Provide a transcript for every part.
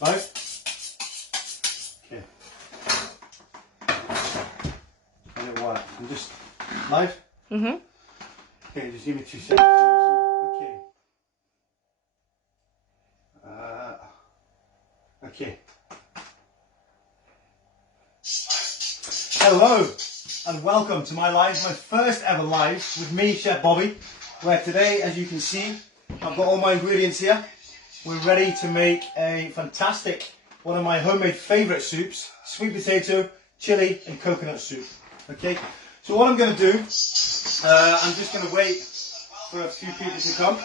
Right? Okay. Let it work. I'm just live? Mm-hmm. Okay, just give me 2 seconds. Okay. Okay. Hello and welcome to my live, my first ever live with me, Chef Bobby, where today, as you can see, I've got all my ingredients here. We're ready to make a fantastic, one of my homemade favourite soups, sweet potato, chili and coconut soup. Okay, so what I'm going to do, I'm just going to wait for a few people to come.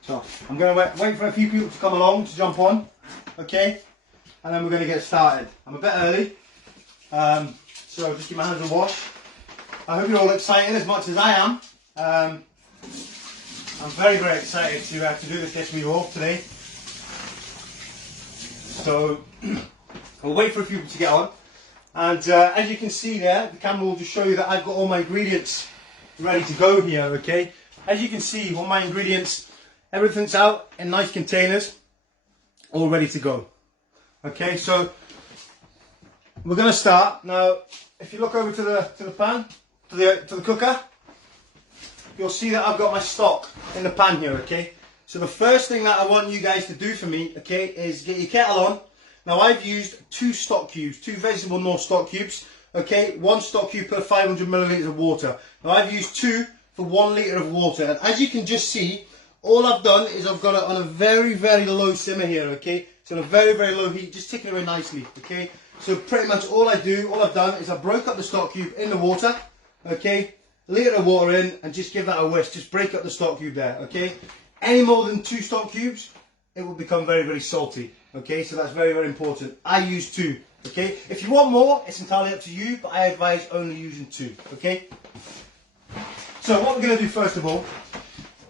So I'm going to wait for a few people to come along to jump on, okay, and then we're going to get started. I'm a bit early, so just give my hands a wash. I hope you're all excited as much as I am. I'm very, very excited to do this dish with you all today. So I'll wait for a few people to get on, and as you can see there, the camera will just show you that I've got all my ingredients ready to go here. Okay, as you can see, all my ingredients, everything's out in nice containers, all ready to go. Okay, so we're going to start now. If you look over to the pan, to the cooker, you'll see that I've got my stock in the pan here. Okay, so the first thing that I want you guys to do for me, okay, is get your kettle on. Now I've used 2 stock cubes, 2 vegetable North stock cubes. Okay, 1 stock cube per 500 milliliters of water. Now I've used 2 for 1 litre of water, and as you can just see, all I've done is I've got it on a very, very low simmer here. Okay, it's on a very, very low heat, just ticking away nicely. Okay, so pretty much all I've done is I broke up the stock cube in the water. Okay, litre of water in, and just give that a whisk. Just break up the stock cube there. Okay, any more than 2 stock cubes, it will become very, very salty. Okay, so that's very, very important. I use 2. Okay, if you want more, it's entirely up to you, but I advise only using 2. Okay, so what we're going to do first of all,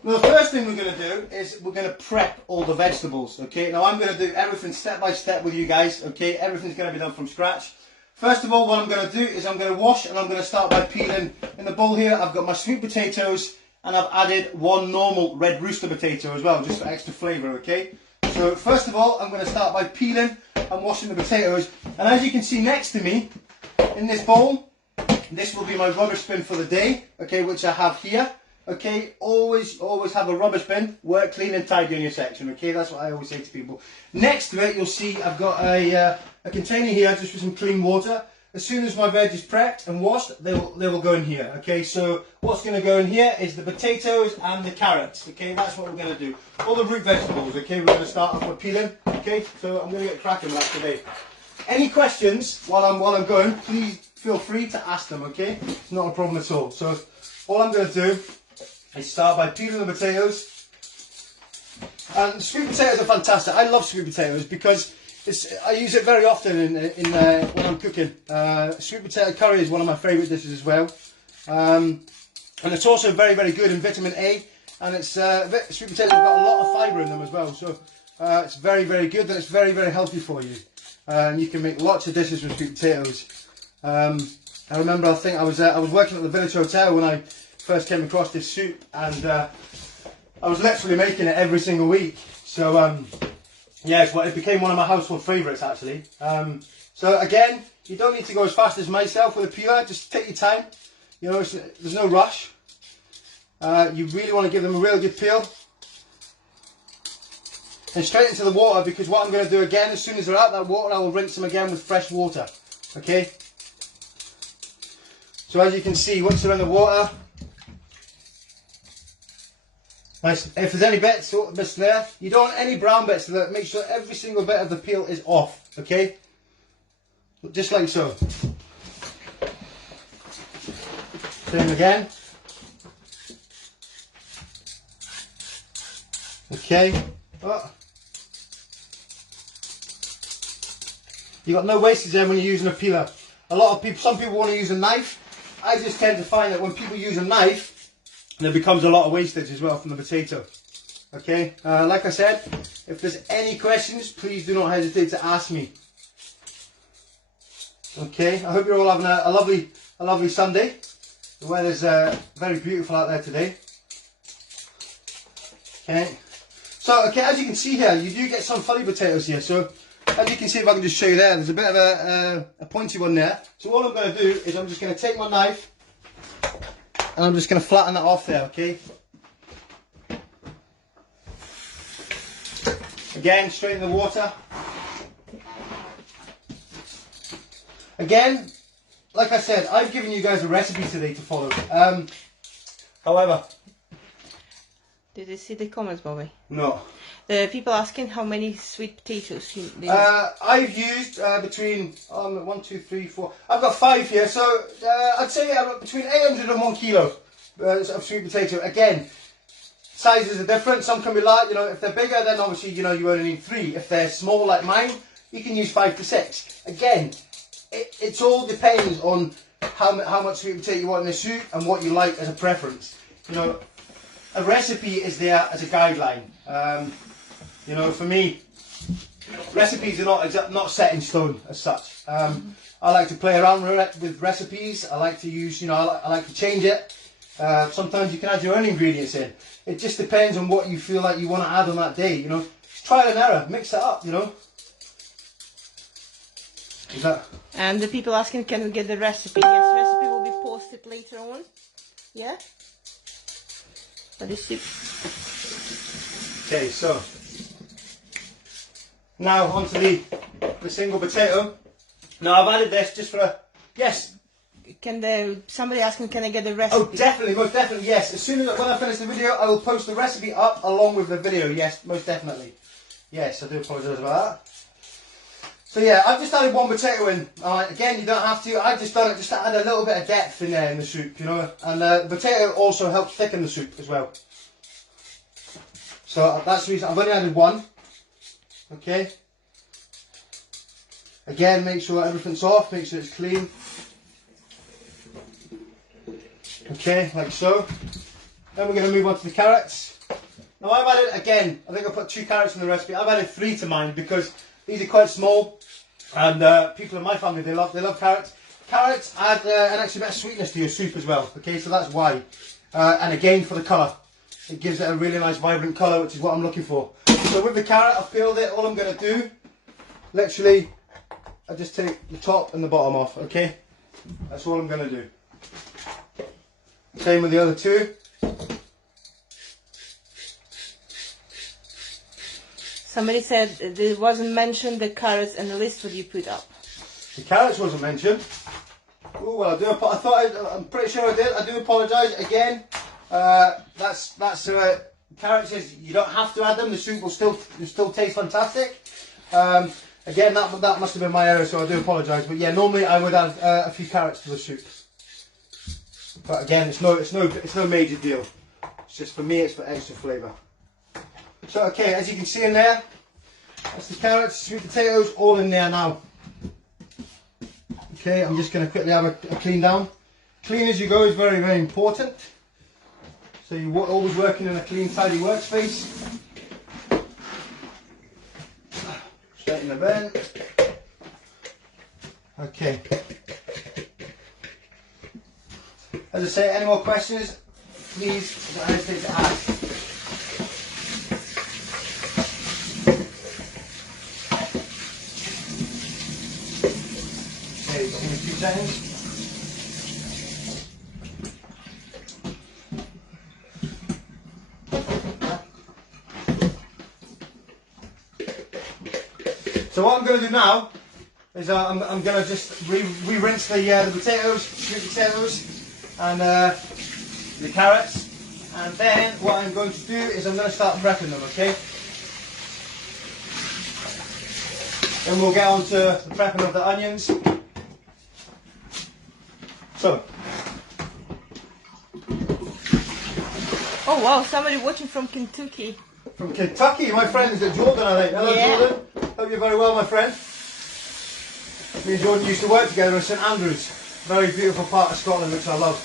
well, the first thing we're going to do is we're going to prep all the vegetables. Okay, now I'm going to do everything step by step with you guys. Okay, everything's going to be done from scratch. First of all, what I'm going to do is I'm going to wash, and I'm going to start by peeling. In the bowl here, I've got my sweet potatoes, and I've added 1 normal red rooster potato as well, just for extra flavour. Okay, so first of all, I'm going to start by peeling and washing the potatoes. And as you can see next to me, in this bowl, this will be my rubbish bin for the day. Okay, which I have here. Okay, always have a rubbish bin. Work clean and tidy in your section. Okay, that's what I always say to people. Next to it, you'll see I've got a container here just for some clean water. As soon as my veg is prepped and washed, they will go in here. Okay, so what's going to go in here is the potatoes and the carrots. Okay, that's what we're going to do. All the root vegetables. Okay, we're going to start off with peeling. Okay, so I'm going to get cracking with that today. Any questions while I'm going, please feel free to ask them. Okay, it's not a problem at all. So all I'm going to do is start by peeling the potatoes. And sweet potatoes are fantastic. I love sweet potatoes because I use it very often when I'm cooking. Sweet potato curry is one of my favourite dishes as well. And it's also very, very good in vitamin A. And it's sweet potatoes have got a lot of fibre in them as well. So it's very, very good, and it's very, very healthy for you. And you can make lots of dishes with sweet potatoes. I remember, I think I was working at the Village Hotel when I first came across this soup, and I was literally making it every single week. So yeah, it became one of my household favourites actually. So again, you don't need to go as fast as myself with a peeler. Just take your time. You know, there's no rush. You really want to give them a real good peel. And straight into the water, because what I'm going to do again, as soon as they're out that water, I will rinse them again with fresh water. Okay. So as you can see, once they're in the water, nice. If there's any bits there, you don't want any brown bits there. Make sure every single bit of the peel is off. Okay, just like so. Same again. Okay. Oh. You got no wastage there when you're using a peeler. Some people want to use a knife. I just tend to find that when people use a knife, there becomes a lot of wastage as well from the potato. Okay, like I said, if there's any questions, please do not hesitate to ask me. Okay, I hope you're all having a lovely Sunday. The weather's very beautiful out there today. Okay. So, okay, as you can see here, you do get some funny potatoes here. So, as you can see, if I can just show you there, there's a bit of a pointy one there. So all I'm going to do is I'm just going to take my knife and I'm just going to flatten that off there, okay? Again, straight in the water. Again, like I said, I've given you guys a recipe today to follow. However... Did you see the comments, Bobby? No. The people asking how many sweet potatoes I've used between 1, 2, 3, 4. I've got 5 here, so I'd say between 800 and 1 kilo of sweet potato. Again, sizes are different. Some can be large. You know, if they're bigger, then obviously you only need 3. If they're small like mine, you can use 5 to 6. Again, it all depends on how much sweet potato you want in the soup and what you like as a preference. You know, a recipe is there as a guideline. You know, for me, recipes are not set in stone as such. I like to play around with recipes. I like to use, I like to change it. Sometimes you can add your own ingredients in. It just depends on what you feel like you want to add on that day. You know, it's trial and error. Mix it up. You know. Is that? And the people asking, can we get the recipe? Yes, recipe will be posted later on. Yeah. Let me see. Okay, so now onto the single potato. Now I've added this just for a yes. Somebody asking, can I get the recipe? Oh, definitely, most definitely, yes. As soon as when I finish the video, I will post the recipe up along with the video. Yes, most definitely. Yes, I do apologise about that. So yeah, I've just added 1 potato in. Again, you don't have to. I've just done it just to add a little bit of depth in there in the soup, you know. And the potato also helps thicken the soup as well. So that's the reason I've only added 1. Okay. Again, make sure everything's off. Make sure it's clean. Okay, like so. Then we're going to move on to the carrots. Now I've added, again, I think I put 2 carrots in the recipe. I've added 3 to mine because these are quite small, and people in my family they love carrots. Carrots add an extra bit of sweetness to your soup as well. Okay, so that's why. And again for the colour, it gives it a really nice vibrant colour, which is what I'm looking for. So with the carrot, I've peeled it. All I'm going to do, literally, I just take the top and the bottom off. Okay, that's all I'm going to do. Same with the other 2. Somebody said there wasn't mentioned the carrots and the list what you put up. The carrots wasn't mentioned. Oh well, I'm pretty sure I did. I do apologise again. That's carrots is you don't have to add them. The soup will still taste fantastic. Again, that must have been my error, so I do apologise. But yeah, normally I would add a few carrots to the soup. But again, it's no major deal. It's just for me, it's for extra flavour. So okay, as you can see in there, that's the carrots, sweet potatoes, all in there now. Okay, I'm just going to quickly have a clean down. Clean as you go is very, very important. So you're always working in a clean, tidy workspace. Straight in the bin. Okay. As I say, any more questions, please don't hesitate to ask. Okay, just give me 2 seconds. So what I'm going to do now is I'm going to just re-rinse the potatoes, sweet potatoes, and the carrots, and then what I'm going to do is I'm going to start prepping them, okay? Then we'll get on to the prepping of the onions. So. Oh wow, somebody watching from Kentucky. From Kentucky, my friend is at Jordan, I think. Hello, yeah. Jordan. Hope you're very well, my friend. Me and Jordan used to work together in St Andrews. Very beautiful part of Scotland, which I love.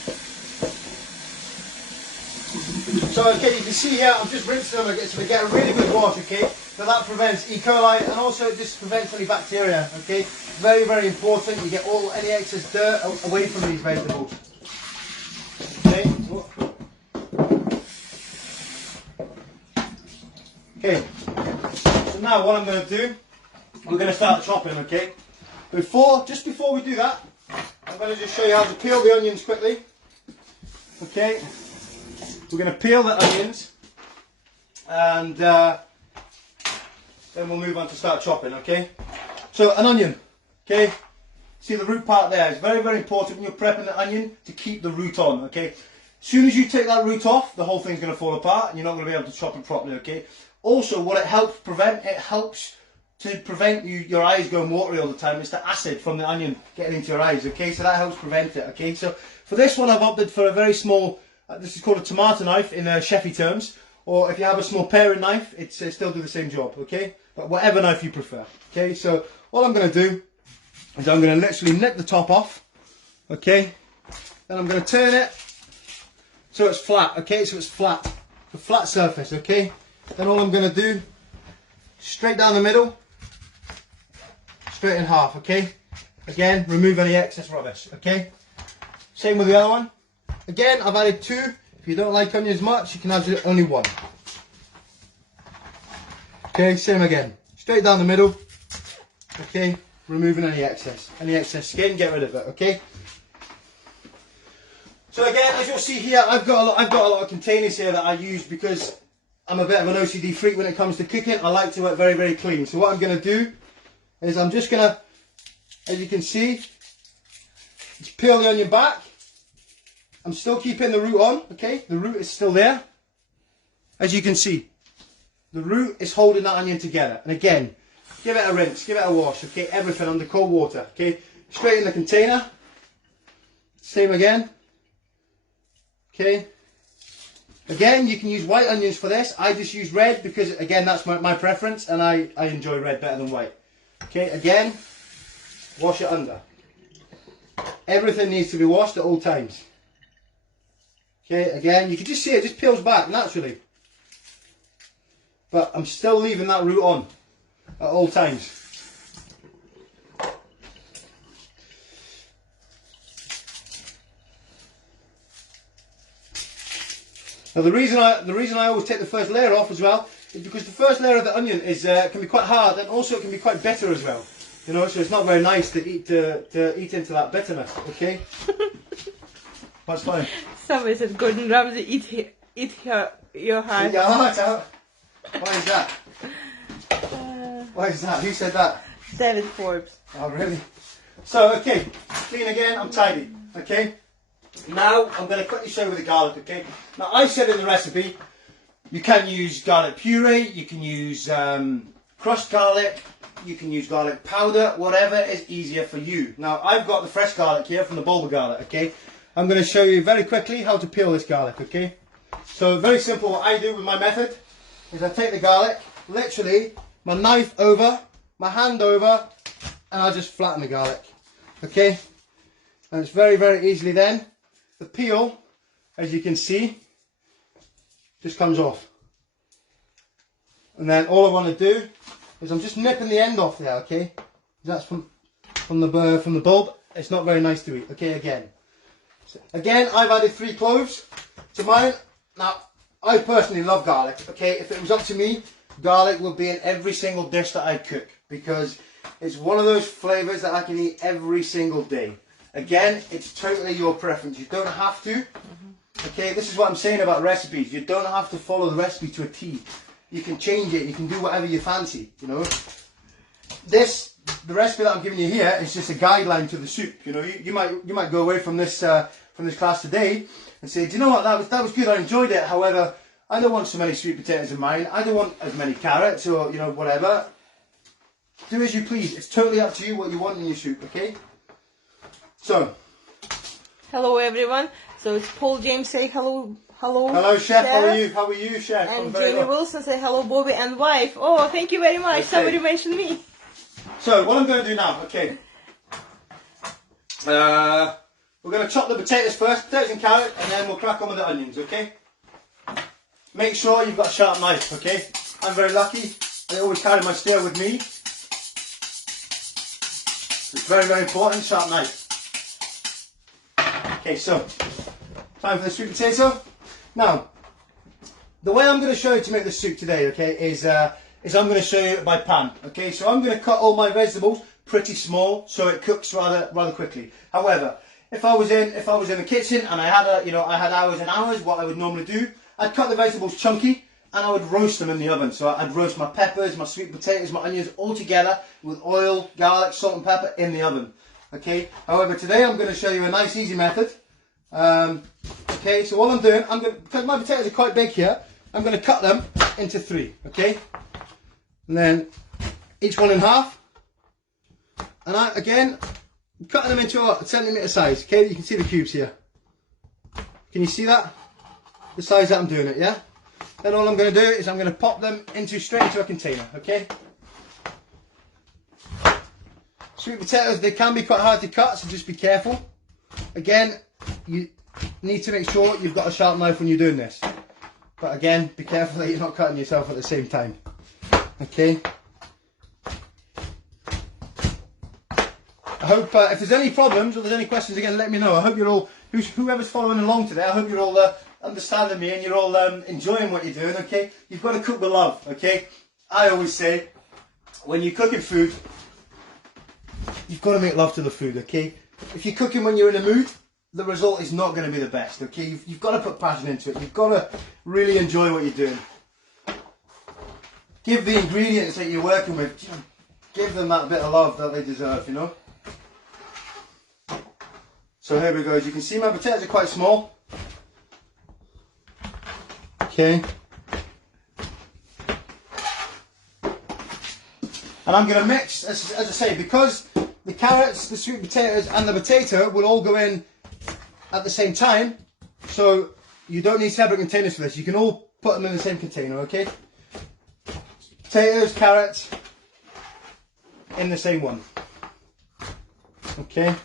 So, okay, you can see here, I'm just rinsing them so they get a really good wash, okay? So that prevents E. coli and also it just prevents any bacteria, okay? Very, very important. You get any excess dirt away from these vegetables. Okay? Okay, so now what I'm going to do, we're going to start chopping, okay? Just before we do that, I'm going to just show you how to peel the onions quickly. Okay, we're going to peel the onions and then we'll move on to start chopping, okay? So an onion, okay? See the root part there, it's very, very important when you're prepping the onion to keep the root on, okay? As soon as you take that root off, the whole thing's going to fall apart and you're not going to be able to chop it properly, okay? Also, what it helps to prevent your eyes going watery all the time. It's the acid from the onion getting into your eyes, okay? So that helps prevent it, okay? So for this one, I've opted for a very small, this is called a tomato knife in chefy terms, or if you have a small paring knife, it's still do the same job, okay? But whatever knife you prefer, okay? So all I'm going to do is I'm going to literally nip the top off, okay? Then I'm going to turn it so it's flat, okay? So it's flat, a flat surface, okay? Then all I'm going to do, straight down the middle, straight in half, okay? Again, remove any excess rubbish, okay? Same with the other one. Again, I've added 2. If you don't like onions much, you can add only 1. Okay, same again. Straight down the middle, okay? Removing any excess skin, get rid of it, okay? So again, as you'll see here, I've got a lot of containers here that I use because I'm a bit of an OCD freak when it comes to cooking. I like to work very, very clean. So what I'm going to do is I'm just going to, as you can see, just peel the onion back. I'm still keeping the root on, okay? The root is still there. As you can see, the root is holding that onion together. And again, give it a rinse, give it a wash, okay? Everything under cold water, okay? Straight in the container. Same again. Okay. Again, you can use white onions for this. I just use red because, again, that's my preference and I enjoy red better than white. Okay, again, wash it under. Everything needs to be washed at all times. Okay, again, you can just see it just peels back naturally. But I'm still leaving that root on at all times. Now the reason I always take the first layer off as well is because the first layer of the onion is can be quite hard and also it can be quite bitter as well. You know, so it's not very nice to eat into that bitterness. Okay. What's funny? Somebody said Gordon Ramsay eat your heart. Eat your heart out. Why is that? Why is that? Who said that? David Forbes. Oh really? So okay, clean again. I'm tidy. Okay. Now I'm going to quickly show you with the garlic, okay? Now I said in the recipe, you can use garlic puree, you can use crushed garlic, you can use garlic powder, whatever is easier for you. Now I've got the fresh garlic here from the bulb garlic, okay? I'm going to show you very quickly how to peel this garlic, okay? So very simple, what I do with my method is I take the garlic, literally my knife over, my hand over, and I just flatten the garlic, okay? And it's very, very easily then. The peel, as you can see, just comes off. And then all I want to do is I'm just nipping the end off there, okay? That's from the bulb. It's not very nice to eat. Okay, again. So, again, I've added 3 cloves to mine. Now, I personally love garlic, okay? If it was up to me, garlic would be in every single dish that I cook because it's one of those flavours that I can eat every single day. Again, it's totally your preference. You don't have to. Okay, this is what I'm saying about recipes. You don't have to follow the recipe to a T. You can change it. You can do whatever you fancy. You know, the recipe that I'm giving you here is just a guideline to the soup. You know, you might go away from this class today and say, do you know what, that was good. I enjoyed it. However, I don't want so many sweet potatoes in mine. I don't want as many carrots or whatever. Do as you please. It's totally up to you what you want in your soup. Okay. So, hello everyone. So it's Paul James saying hello. Hello, chef. How are you? How are you, chef? And Jamie Wilson say hello, Bobby and wife. Oh, thank you very much. Okay. Somebody mentioned me. So what I'm going to do now, okay? We're going to chop the potatoes first, potatoes and carrot, and then we'll crack on with the onions. Okay? Make sure you've got a sharp knife. Okay? I'm very lucky. I always carry my spear with me. It's very, very important. Sharp knife. Okay, so time for the sweet potato. Now, the way I'm going to show you to make the soup today, okay, is I'm going to show you by pan. Okay, so I'm going to cut all my vegetables pretty small so it cooks rather quickly. However, if I was in the kitchen and I had I had hours and hours, what I would normally do, I'd cut the vegetables chunky and I would roast them in the oven. So I'd roast my peppers, my sweet potatoes, my onions all together with oil, garlic, salt and pepper in the oven. Okay. However, today I'm going to show you a nice easy method. Okay. So what I'm doing, because my potatoes are quite big here, I'm going to cut them into 3. Okay. And then each one in half. And I'm cutting them into a centimetre size. Okay. You can see the cubes here. Can you see that? The size that I'm doing it, yeah? Then all I'm going to do is I'm going to pop them straight into a container, okay? Sweet potatoes, they can be quite hard to cut, so just be careful. Again, you need to make sure you've got a sharp knife when you're doing this. But again, be careful that you're not cutting yourself at the same time. Okay? I hope, if there's any problems or there's any questions, again, let me know. I hope you're all, whoever's following along today, I hope you're all understanding me and you're all enjoying what you're doing, okay? You've got to cook with love, okay? I always say, when you're cooking food, you've got to make love to the food, okay? If you're cooking when you're in a mood, the result is not going to be the best, okay? You've got to put passion into it. You've got to really enjoy what you're doing. Give the ingredients that you're working with, give them that bit of love that they deserve, you know? So here we go. As you can see, my potatoes are quite small. Okay. And I'm going to mix, as I say, because the carrots, the sweet potatoes and the potato will all go in at the same time, so you don't need separate containers for this. You can all put them in the same container, okay? Potatoes, carrots, in the same one. Okay.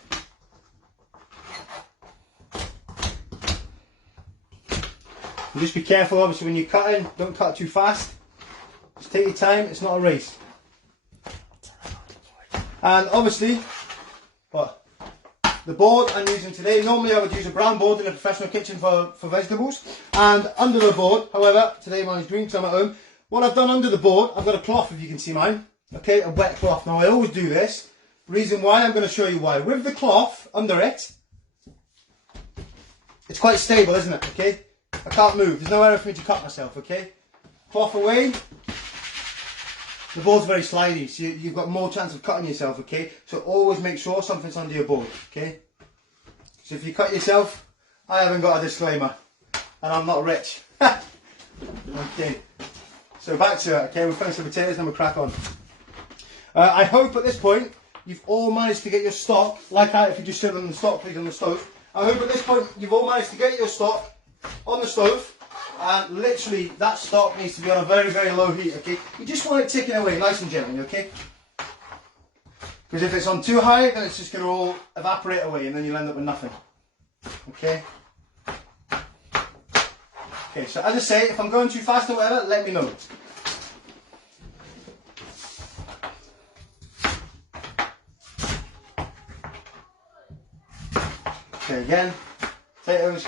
And just be careful, obviously, when you're cutting, don't cut too fast. Just take your time, it's not a race. And obviously, the board I'm using today, normally I would use a brown board in a professional kitchen for vegetables. And under the board, however, today mine's green because I'm at home. What I've done under the board, I've got a cloth, if you can see mine. Okay, a wet cloth. Now I always do this. Reason why, I'm going to show you why. With the cloth under it, it's quite stable, isn't it? Okay. I can't move, there's no area for me to cut myself, okay? Cloth away, the board's very slidey, so you've got more chance of cutting yourself, okay? So always make sure something's under your board, okay? So if you cut yourself, I haven't got a disclaimer, and I'm not rich. Okay, so back to it, okay? We'll finish the potatoes and we'll crack on. I hope at this point, you've all managed to get your stock, if you just sit on the stock, please, on the stove. I hope at this point, you've all managed to get your stock on the stove, and literally that stock needs to be on a very, very low heat, okay? You just want it ticking away nice and gently, okay? Because if it's on too high, then it's just going to all evaporate away and then you'll end up with nothing, okay? Okay, so as I say, if I'm going too fast or whatever, let me know. Okay, again, potatoes.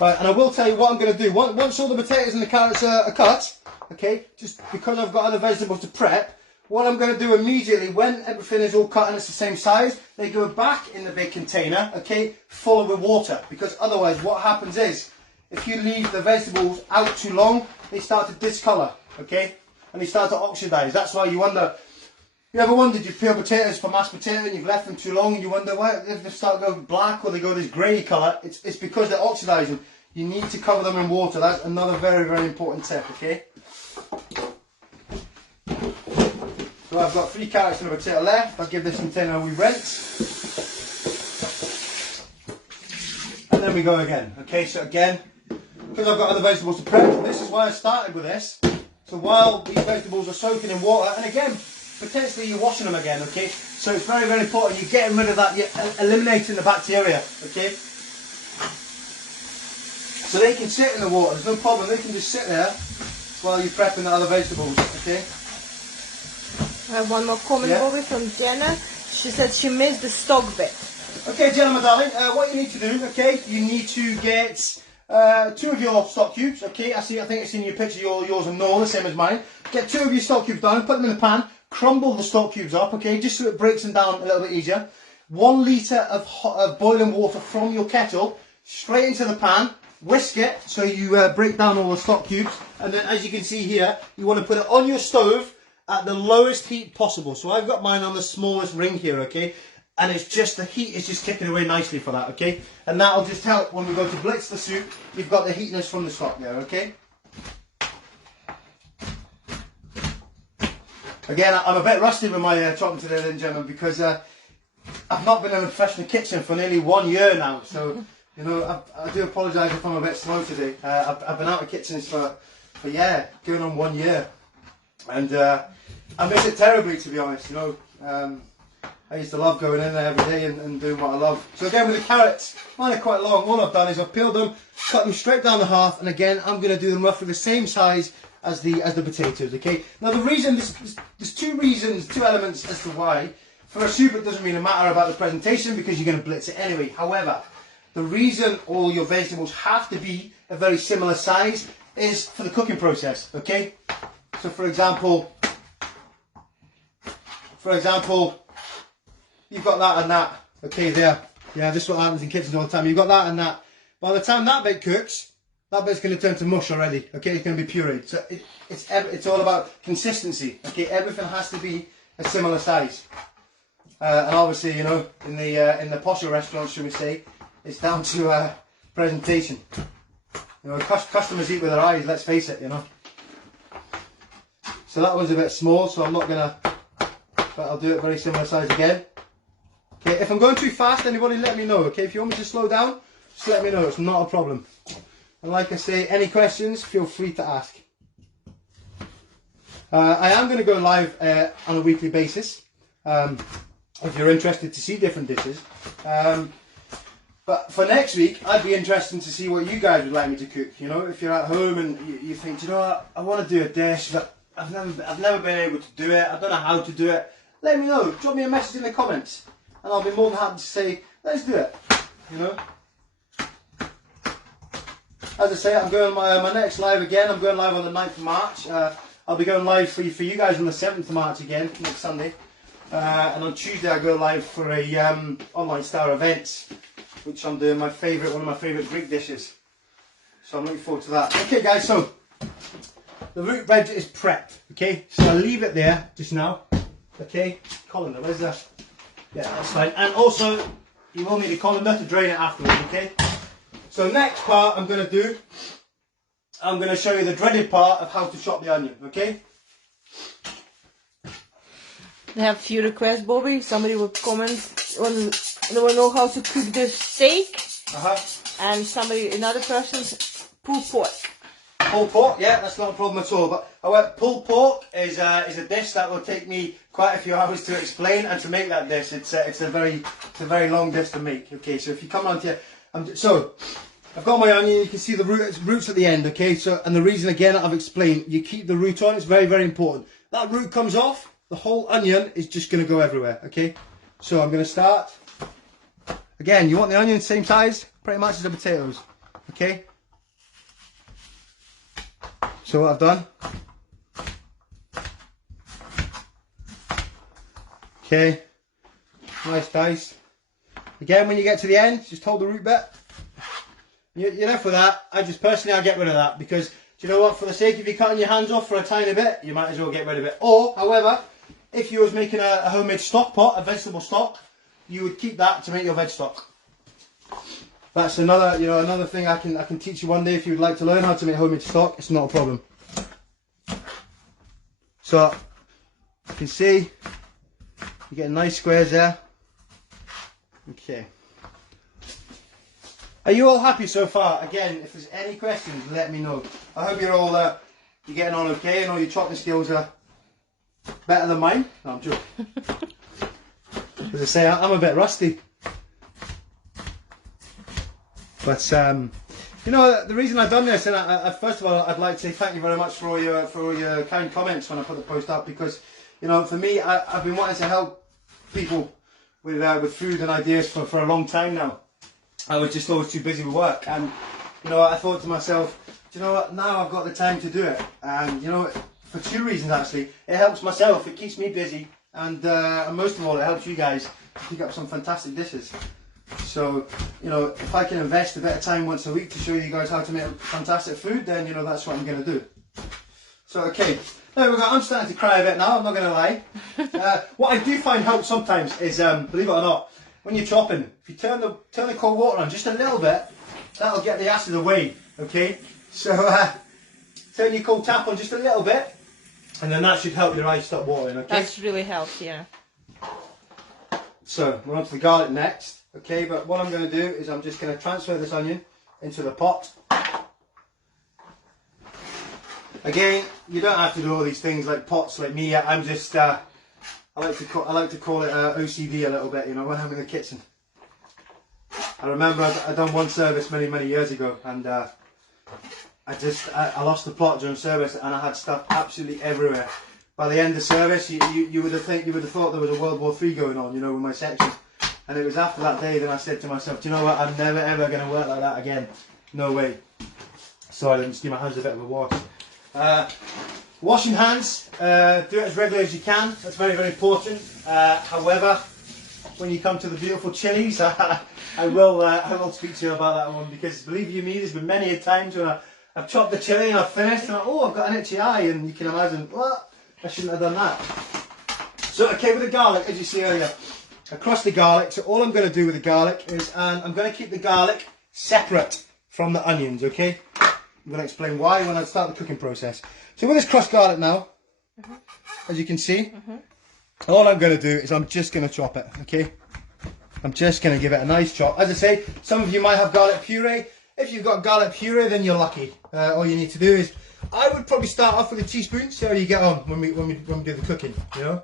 Right, and I will tell you what I'm going to do. Once all the potatoes and the carrots are cut, okay, just because I've got other vegetables to prep, what I'm going to do immediately, when everything is all cut and it's the same size, they go back in the big container, okay, full with water. Because otherwise what happens is, if you leave the vegetables out too long, they start to discolour, okay, and they start to oxidise. That's why you wonder, you ever wondered, you peel potatoes for mashed potato and you've left them too long and you wonder why if they start going black or they go this grey colour, it's because they're oxidising. You need to cover them in water. That's another very, very important tip, okay? So I've got 3 carrots and a potato left. I'll give this container a wee rinse. And then we go again, okay? So again, because I've got other vegetables to prep, this is why I started with this. So while these vegetables are soaking in water, and again, potentially you're washing them again, okay? So it's very, very important. You're getting rid of that, you're eliminating the bacteria, okay? So they can sit in the water, there's no problem, they can just sit there while you're prepping the other vegetables, okay? I have one more comment, Bobby, from Jenna. She said she missed the stock bit. Okay, Jenna, my darling, what you need to do, okay, you need to get 2 of your stock cubes, okay, I think it's in your picture, yours are normal, the same as mine. Get 2 of your stock cubes down, put them in the pan, crumble the stock cubes up, okay, just so it breaks them down a little bit easier. 1 litre of boiling water from your kettle, straight into the pan, whisk it so you break down all the stock cubes, and then as you can see here, you want to put it on your stove at the lowest heat possible. So I've got mine on the smallest ring here, okay, and it's just, the heat is just kicking away nicely for that, okay, and that'll just help when we go to blitz the soup. You've got the heatness from the stock there, okay. Again, I'm a bit rusty with my chopping today, ladies and gentlemen, because I've not been in a professional kitchen for nearly 1 year now, so you know, I do apologise if I'm a bit slow today. I've been out of kitchens for yeah, going on 1 year, and I miss it terribly, to be honest. You know, I used to love going in there every day and doing what I love. So again, with the carrots, mine are quite long. All I've done is I've peeled them, cut them straight down the half, and again, I'm going to do them roughly the same size as the potatoes. Okay. Now the reason, there's 2 reasons, 2 elements as to why. For a soup, it doesn't really matter about the presentation because you're going to blitz it anyway. However, the reason all your vegetables have to be a very similar size is for the cooking process, okay? So for example, you've got that and that, okay, there. Yeah, this is what happens in kitchens all the time. You've got that and that. By the time that bit cooks, that bit's going to turn to mush already, okay? It's going to be pureed. So it's all about consistency, okay? Everything has to be a similar size. And obviously, you know, in the posher restaurants, should we say, it's down to presentation. You know, customers eat with their eyes, let's face it, you know. So that one's a bit small, so I'm not gonna, but I'll do it very similar size again. Okay, if I'm going too fast, anybody let me know, okay? If you want me to slow down, just let me know, it's not a problem. And like I say, any questions, feel free to ask. I am going to go live on a weekly basis. If you're interested to see different dishes. But for next week, I'd be interested to see what you guys would like me to cook. You know, if you're at home and you think, you know what, I want to do a dish, but I've never been able to do it, I don't know how to do it, let me know. Drop me a message in the comments and I'll be more than happy to say, let's do it, you know. As I say, I'm going my next live again, I'm going live on the 9th of March. I'll be going live for you guys on the 7th of March again, next Sunday. And on Tuesday I go live for a online star event, which I'm doing one of my favourite Greek dishes. So I'm looking forward to that. Okay guys, so the root veg is prepped, okay? So I'll leave it there just now, okay? Colander, where's that? Yeah, that's fine. And also, you will need a colander to drain it afterwards, okay? So next part I'm going to show you the dreaded part of how to chop the onion, okay? They have few requests, Bobby. Somebody will comment. They want to know how to cook the steak. And another person, pulled pork. Pulled pork, yeah, that's not a problem at all. But pulled pork is a dish that will take me quite a few hours to explain and to make that dish. It's a very long dish to make. Okay, so if you come on to so I've got my onion. You can see the roots at the end. Okay, so and the reason again I've explained, you keep the root on. It's very, very important. That root comes off, the whole onion is just going to go everywhere. Okay, so I'm going to start. Again, you want the onion same size, pretty much as the potatoes. Okay. So what I've done. Okay. Nice dice. Again, when you get to the end, just hold the root bit. You're left with that. I get rid of that because, do you know what, for the sake of you cutting your hands off for a tiny bit, you might as well get rid of it. Or, however, if you was making a homemade stock pot, a vegetable stock, you would keep that to make your veg stock. That's another thing I can teach you one day if you would like to learn how to make homemade stock. It's not a problem. So, you can see, you get nice squares there. Okay. Are you all happy so far? Again, if there's any questions, let me know. I hope you're all you're getting on okay and all your chopping skills are better than mine. No, I'm joking. As I say, I'm a bit rusty. But you know, the reason I've done this, and first of all, I'd like to say thank you very much for all your kind comments when I put the post up, because you know, for me, I've been wanting to help people with food and ideas for a long time now. I was just always too busy with work, and you know, I thought to myself, do you know what, now I've got the time to do it. And you know, for two reasons actually. It helps myself, it keeps me busy, and most of all it helps you guys to pick up some fantastic dishes. So, you know, if I can invest a bit of time once a week to show you guys how to make fantastic food, then you know, that's what I'm going to do. So okay, now I'm starting to cry a bit now, I'm not going to lie. What I do find helps sometimes is, believe it or not, when you're chopping, if you turn the cold water on just a little bit, that'll get the acid away, okay? So turn your cold tap on just a little bit, and then that should help your eyes stop watering, okay? That's really helped, yeah. So we're on to the garlic next, okay? But what I'm going to do is I'm just going to transfer this onion into the pot. Again, you don't have to do all these things like pots like me. I'm just, I like to call it OCD a little bit, you know, when I'm in the kitchen. I remember I'd done one service many years ago, and I lost the plot during service, and I had stuff absolutely everywhere. By the end of service, you would have thought there was a World War III going on, you know, with my section. And it was after that day that I said to myself, do you know what, I'm never ever going to work like that again. No way. Sorry, let me just give my hands a bit of a wash. Washing hands, do it as regularly as you can. That's very important. However, when you come to the beautiful chilies, I will speak to you about that one, because believe you me, there's been many a times when I've chopped the chili and I've finished and I've got an itchy eye, and you can imagine, what? I shouldn't have done that. So okay, with the garlic, as you see earlier, across the garlic. So all I'm going to do with the garlic is, I'm going to keep the garlic separate from the onions. Okay. I'm going to explain why when I start the cooking process. So with this crushed garlic now, as you can see, all I'm going to do is I'm just going to chop it, okay? I'm just going to give it a nice chop. As I say, some of you might have garlic puree. If you've got garlic puree, then you're lucky. All you need to do is, I would probably start off with a teaspoon, see how you get on when we do the cooking, you know?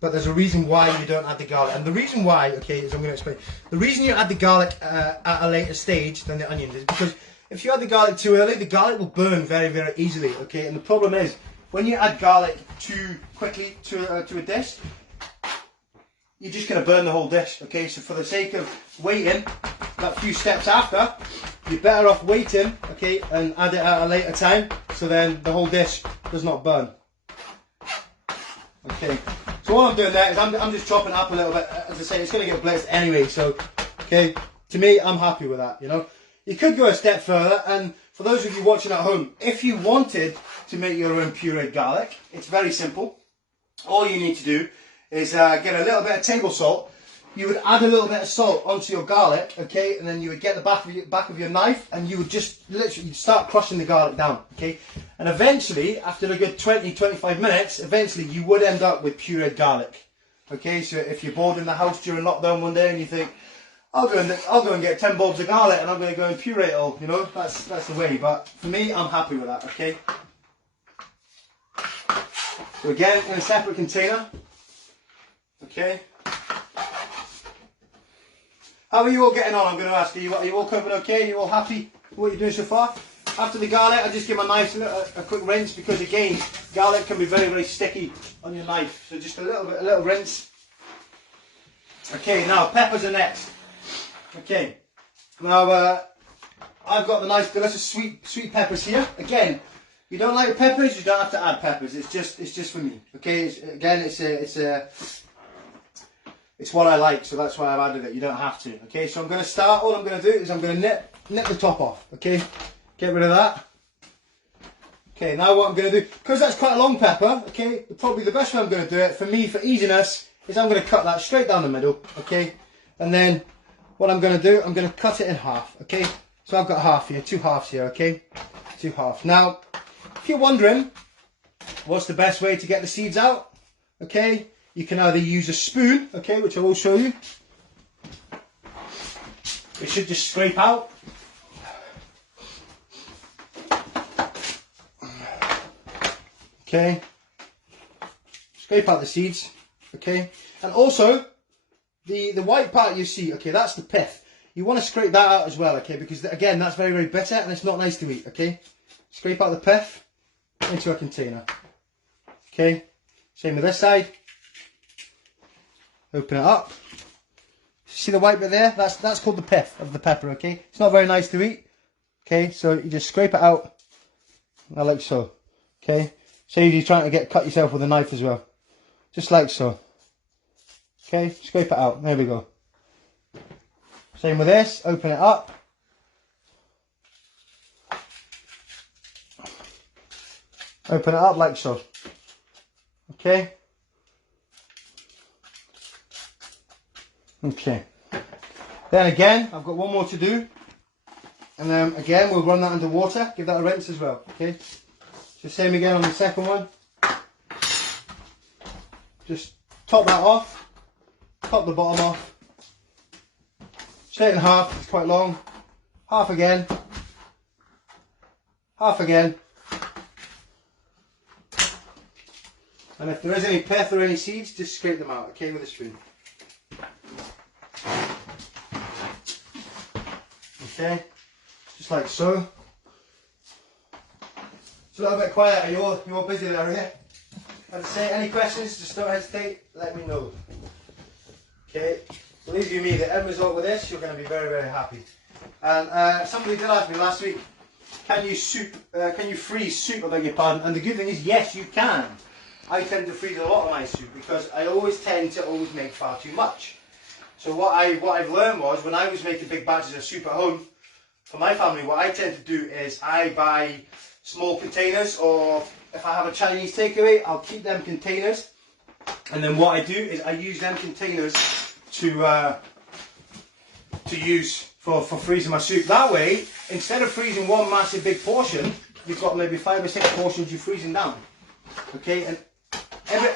But there's a reason why you don't add the garlic. And the reason why, okay, is I'm going to explain. The reason you add the garlic at a later stage than the onions is because if you add the garlic too early, the garlic will burn very easily, okay? And the problem is, when you add garlic too quickly to a dish, you're just going to burn the whole dish, okay? So for the sake of waiting that few steps after, you're better off waiting, okay, and add it at a later time, so then the whole dish does not burn. Okay, so all I'm doing there is I'm just chopping it up a little bit. As I say, it's going to get blitzed anyway, so, okay, to me, I'm happy with that, you know? You could go a step further, and for those of you watching at home, if you wanted to make your own pureed garlic, it's very simple. All you need to do is get a little bit of table salt. You would add a little bit of salt onto your garlic, okay, and then you would get the back of your knife, and you would just literally start crushing the garlic down, okay. And eventually, after a good 20-25 minutes, eventually you would end up with pureed garlic, okay. So if you're bored in the house during lockdown one day and you think, I'll go and get 10 bulbs of garlic and I'm going to go and puree it all, you know, that's the way. But for me, I'm happy with that, okay. So again, in a separate container, okay. How are you all getting on? I'm going to ask you. Are you all coping okay? Are you all happy with what you're doing so far? After the garlic, I just give my knife a quick rinse, because again, garlic can be very sticky on your knife. So just a little rinse. Okay, now peppers are next. Okay, now I've got the nice delicious sweet peppers here. Again, you don't like peppers, you don't have to add peppers. It's just for me. Okay, it's what I like, so that's why I've added it. You don't have to. Okay, so I'm going to start. All I'm going to do is I'm going to nip the top off. Okay, get rid of that. Okay, now what I'm going to do, because that's quite a long pepper. Okay, probably the best way I'm going to do it for me, for easiness, is I'm going to cut that straight down the middle. Okay, and then what I'm going to do, I'm going to cut it in half, okay? So I've got half here, 2 halves here, okay? 2 halves. Now, if you're wondering what's the best way to get the seeds out, okay? You can either use a spoon, okay, which I will show you. It should just scrape out. Okay. Scrape out the seeds, okay? And also, the white part you see, okay, that's the pith. You want to scrape that out as well, okay, because again, that's very bitter and it's not nice to eat, okay. Scrape out the pith into a container. Okay, same with this side. Open it up. See the white bit there? That's called the pith of the pepper, okay? It's not very nice to eat. Okay, so you just scrape it out. Like so. Okay? Say you're trying to cut yourself with a knife as well. Just like so. Okay, scrape it out. There we go. Same with this. Open it up. Open it up like so. Okay. Okay. Then again, I've got one more to do. And then again, we'll run that under water. Give that a rinse as well. Okay. So same again on the second one. Just top that off. Top the bottom off. Straight in half. It's quite long. Half again. Half again. And if there is any pith or any seeds, just scrape them out, okay, with a spoon. Okay, just like so. It's a little bit quieter, you're busy there, yeah? As I say, any questions, just don't hesitate, let me know. Okay, believe you me, the end result with this, you're going to be very, very happy. And somebody did ask me last week, can you freeze soup, I beg your pardon? And the good thing is, yes, you can. I tend to freeze a lot of my soup because I always tend to make far too much. So what I've learned was when I was making big batches of soup at home for my family, what I tend to do is I buy small containers, or if I have a Chinese takeaway, I'll keep them containers, and then what I do is I use them containers to use for freezing my soup. That way, instead of freezing one massive big portion, you've got maybe 5 or 6 portions you're freezing down. Okay, and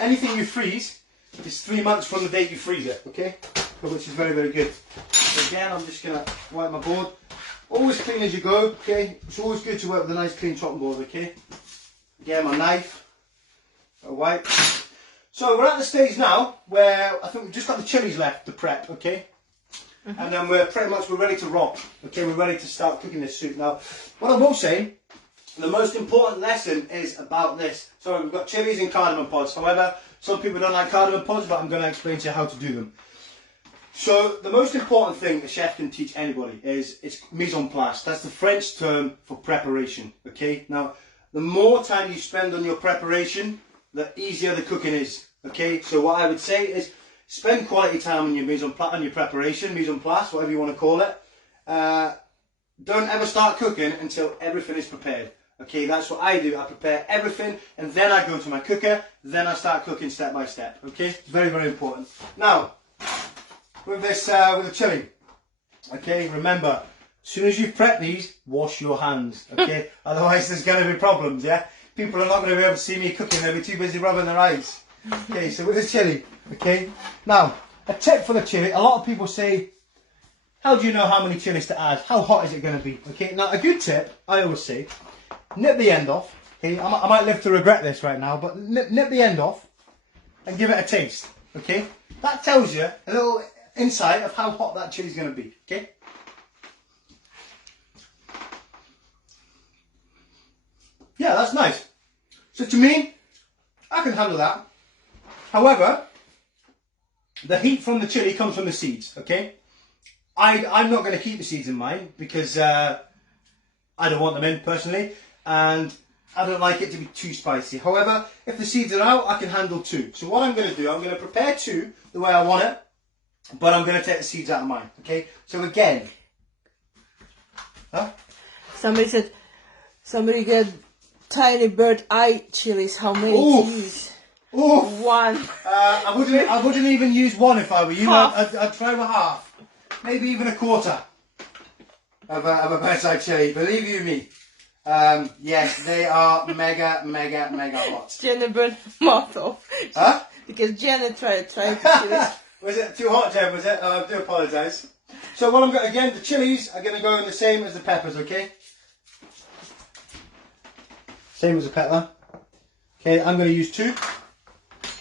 anything you freeze is 3 months from the date you freeze it, okay? Which is very, very good. So again, I'm just going to wipe my board. Always clean as you go, okay? It's always good to work with a nice clean chopping board, okay? Again, my knife, a wipe. So we're at the stage now where I think we've just got the chilies left to prep, okay? And then we're ready to rock, okay? We're ready to start cooking this soup. Now, what I will say, the most important lesson is about this. So we've got chilies and cardamom pods. However, some people don't like cardamom pods, but I'm going to explain to you how to do them. So the most important thing a chef can teach anybody is it's mise en place. That's the French term for preparation. Okay. Now, the more time you spend on your preparation, the easier the cooking is. Okay. So what I would say is spend quality time on your mise en place, on your preparation, mise en place, whatever you want to call it. Don't ever start cooking until everything is prepared. Okay, that's what I do. I prepare everything and then I go to my cooker, then I start cooking step by step. Okay, very, very important. Now, with this, with the chili, okay, remember, as soon as you've prepped these, wash your hands, okay? Otherwise there's going to be problems, yeah? People are not going to be able to see me cooking, they'll be too busy rubbing their eyes. Okay, so with the chili, okay? Now, a tip for the chili, a lot of people say, how do you know how many chilies to add? How hot is it going to be? Okay, now a good tip, I always say, nip the end off. Okay, I might live to regret this right now, but nip the end off and give it a taste. Okay, that tells you a little insight of how hot that chili is going to be. Okay. Yeah, that's nice. So to me, I can handle that. However, the heat from the chili comes from the seeds. Okay, I'm not going to keep the seeds in mine because I don't want them in personally. And I don't like it to be too spicy. However, if the seeds are out, I can handle 2. So what I'm going to do, I'm going to prepare 2 the way I want it, but I'm going to take the seeds out of mine. Okay? So again. Huh? Somebody said, somebody get tiny bird eye chilies. How many to use? Oof. 1. I wouldn't even use 1 if I were you. I'd try with half. Maybe even a quarter of a bird's eye chili. Believe you me. Yes, they are mega, mega, mega hot. Jenna burned her mouth off. Huh? Because Jenna tried the chilies. Was it too hot, Jen? Was it? Oh, I do apologise. So what I'm going again, the chilies are going to go in the same as the peppers, okay? Same as the pepper. Okay, I'm going to use 2.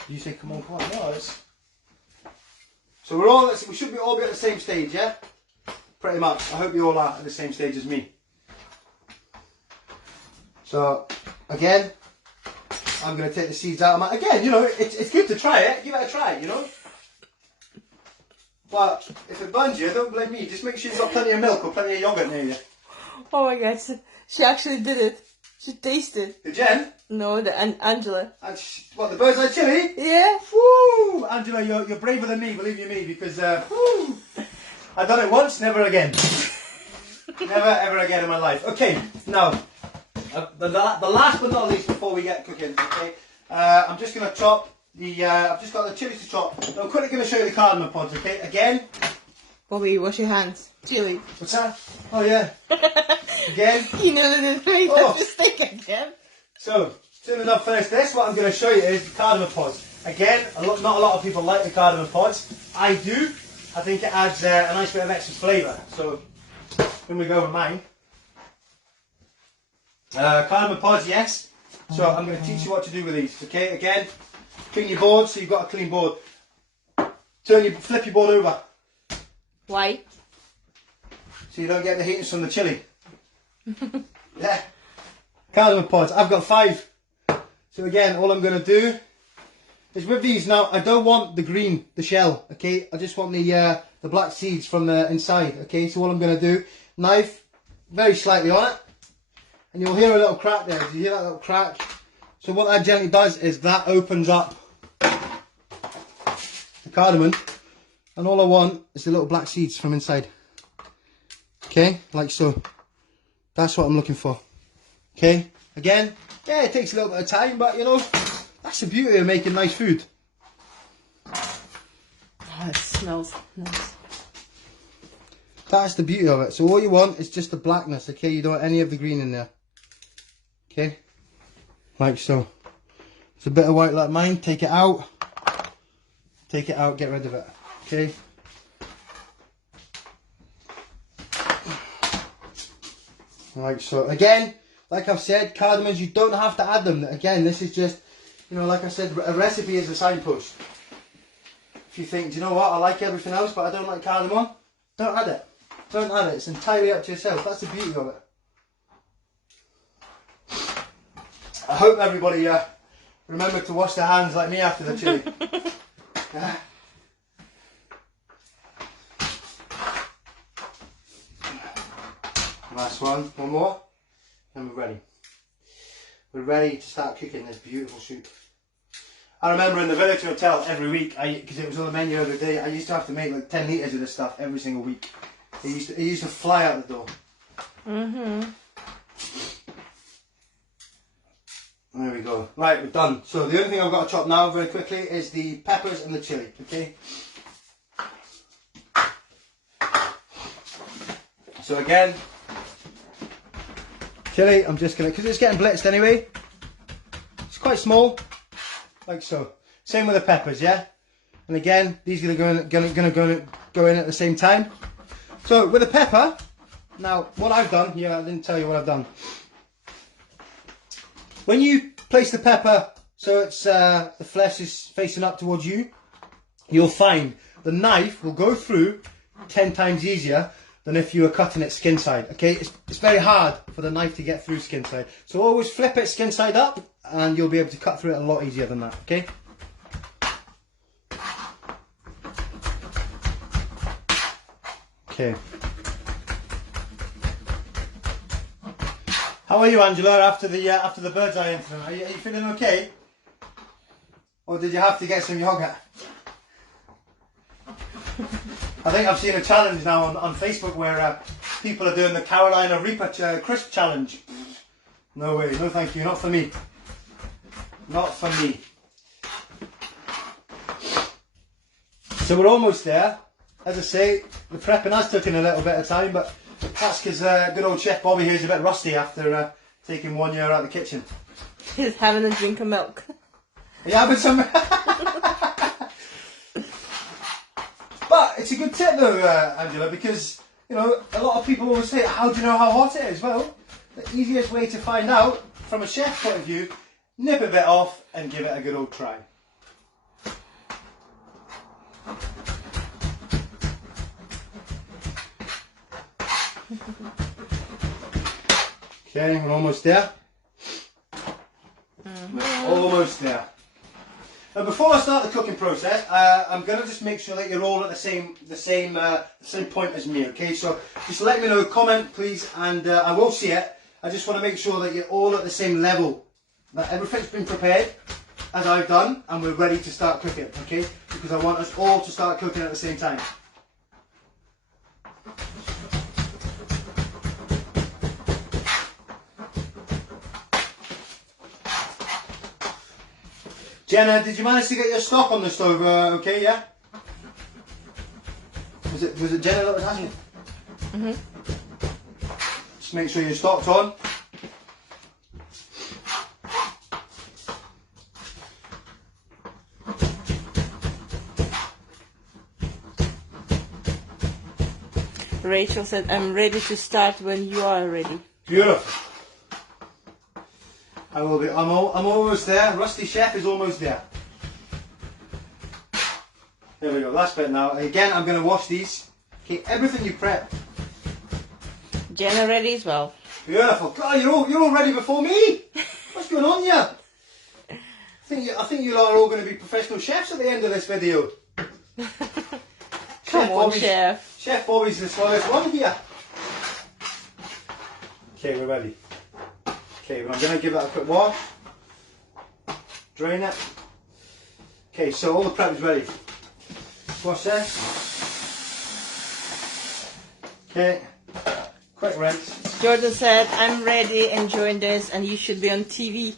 You say, come on, no, it's... So we should be all be at the same stage, yeah? Pretty much. I hope you all are at the same stage as me. So, again, I'm going to take the seeds out of my... Again, you know, it's good to try it. Give it a try, you know. But if it burns you, don't blame me. Just make sure you've got plenty of milk or plenty of yogurt near you. Oh my god, she actually did it. She tasted. The Jen? No, Angela. And what, the bird's eye chili? Yeah. Woo! Angela, you're braver than me, believe you me, because woo! I've done it once, never again. Never ever again in my life. Okay, now, the last but not least before we get cooking, okay, I'm just going to chop I've just got the chilies to chop. I'm quickly going to show you the cardamom pods, okay? Again. Bobby, wash your hands. Chili. What's that? Oh yeah. Again. You nearly did very much mistake again. So, as soon as I've finished this, what I'm going to show you is the cardamom pods. Again, not a lot of people like the cardamom pods. I do. I think it adds a nice bit of extra flavour. So, here we go with mine. Cardamom pods, yes. So, I'm going to teach you what to do with these. Okay, again, clean your board so you've got a clean board. Flip your board over. Why? So you don't get the heatings from the chili. Yeah. Cardamom pods. I've got 5. So again, all I'm going to do is with these now, I don't want the green, the shell, okay? I just want the black seeds from the inside, okay? So what I'm going to do, knife very slightly on it, and you'll hear a little crack there. Do you hear that little crack? So what that gently does is that opens up the cardamom, and all I want is the little black seeds from inside. Okay, like so. That's what I'm looking for. Okay, again, yeah, it takes a little bit of time, but you know, that's the beauty of making nice food. Oh, it smells nice. That's the beauty of it. So all you want is just the blackness, okay? You don't want any of the green in there. Okay, like so. It's a bit of white like mine, take it out. Take it out, get rid of it. Okay. Like so. Again, like I've said, cardamoms, you don't have to add them. Again, this is just, you know, like I said, a recipe is a signpost. If you think, do you know what, I like everything else, but I don't like cardamom, don't add it. Don't add it. It's entirely up to yourself. That's the beauty of it. I hope everybody remembered to wash their hands like me after the chili. Last one more, and we're ready. We're ready to start cooking this beautiful soup. I remember in the village hotel every week, because it was on the menu every day, I used to have to make like 10 litres of this stuff every single week. It used to fly out the door. There we go. Right, we're done. So the only thing I've got to chop now very quickly is the peppers and the chilli, okay? So again, chilli, I'm just going to, because it's getting blitzed anyway, it's quite small, like so. Same with the peppers, yeah? And again, these are going to go in at the same time. So with the pepper, now what I've done, here I didn't tell you what I've done. When you place the pepper so it's the flesh is facing up towards you, you'll find the knife will go through 10 times easier than if you were cutting it skin side. Okay, it's very hard for the knife to get through skin side. So always flip it skin side up and you'll be able to cut through it a lot easier than that, okay? Okay. How are you, Angela, after the bird's eye incident? Are you feeling okay? Or did you have to get some yogurt? I think I've seen a challenge now on Facebook where people are doing the Carolina Reaper crisp challenge. No way, no thank you, not for me. Not for me. So we're almost there. As I say, the prepping has taken a little bit of time, but that's because good old Chef Bobby here is a bit rusty after taking 1 year out of the kitchen. He's having a drink of milk. Are you having some? But it's a good tip though, Angela, because, you know, a lot of people always say, how do you know how hot it is? Well, the easiest way to find out, from a chef's point of view, nip a bit off and give it a good old try. Okay, we're almost there. We're almost there. Now before I start the cooking process, I'm going to just make sure that you're all at the same point as me, okay? So just let me know, comment please, and I will see it. I just want to make sure that you're all at the same level, that everything's been prepared, as I've done, and we're ready to start cooking, okay? Because I want us all to start cooking at the same time. Jenna, did you manage to get your stock on the stove okay, yeah? Was it Jenna that was asking? Mm-hmm. Just make sure your stock's on. Rachel said, I'm ready to start when you are ready. Beautiful. I will be. I'm almost there. Rusty Chef is almost there. There we go. Last bit now. Again, I'm going to wash these. Okay, everything you prep. Jenna ready as well. Beautiful. God, you're all ready before me. What's going on here? I think you lot are all going to be professional chefs at the end of this video. Come on, Chef. Chef Bobby's the slowest one here. Okay, we're ready. Okay, well, I'm going to give that a quick wash. Drain it. Okay, so all the prep is ready. Wash this. Okay, quick rinse. Jordan said, I'm ready, enjoying this, and you should be on TV.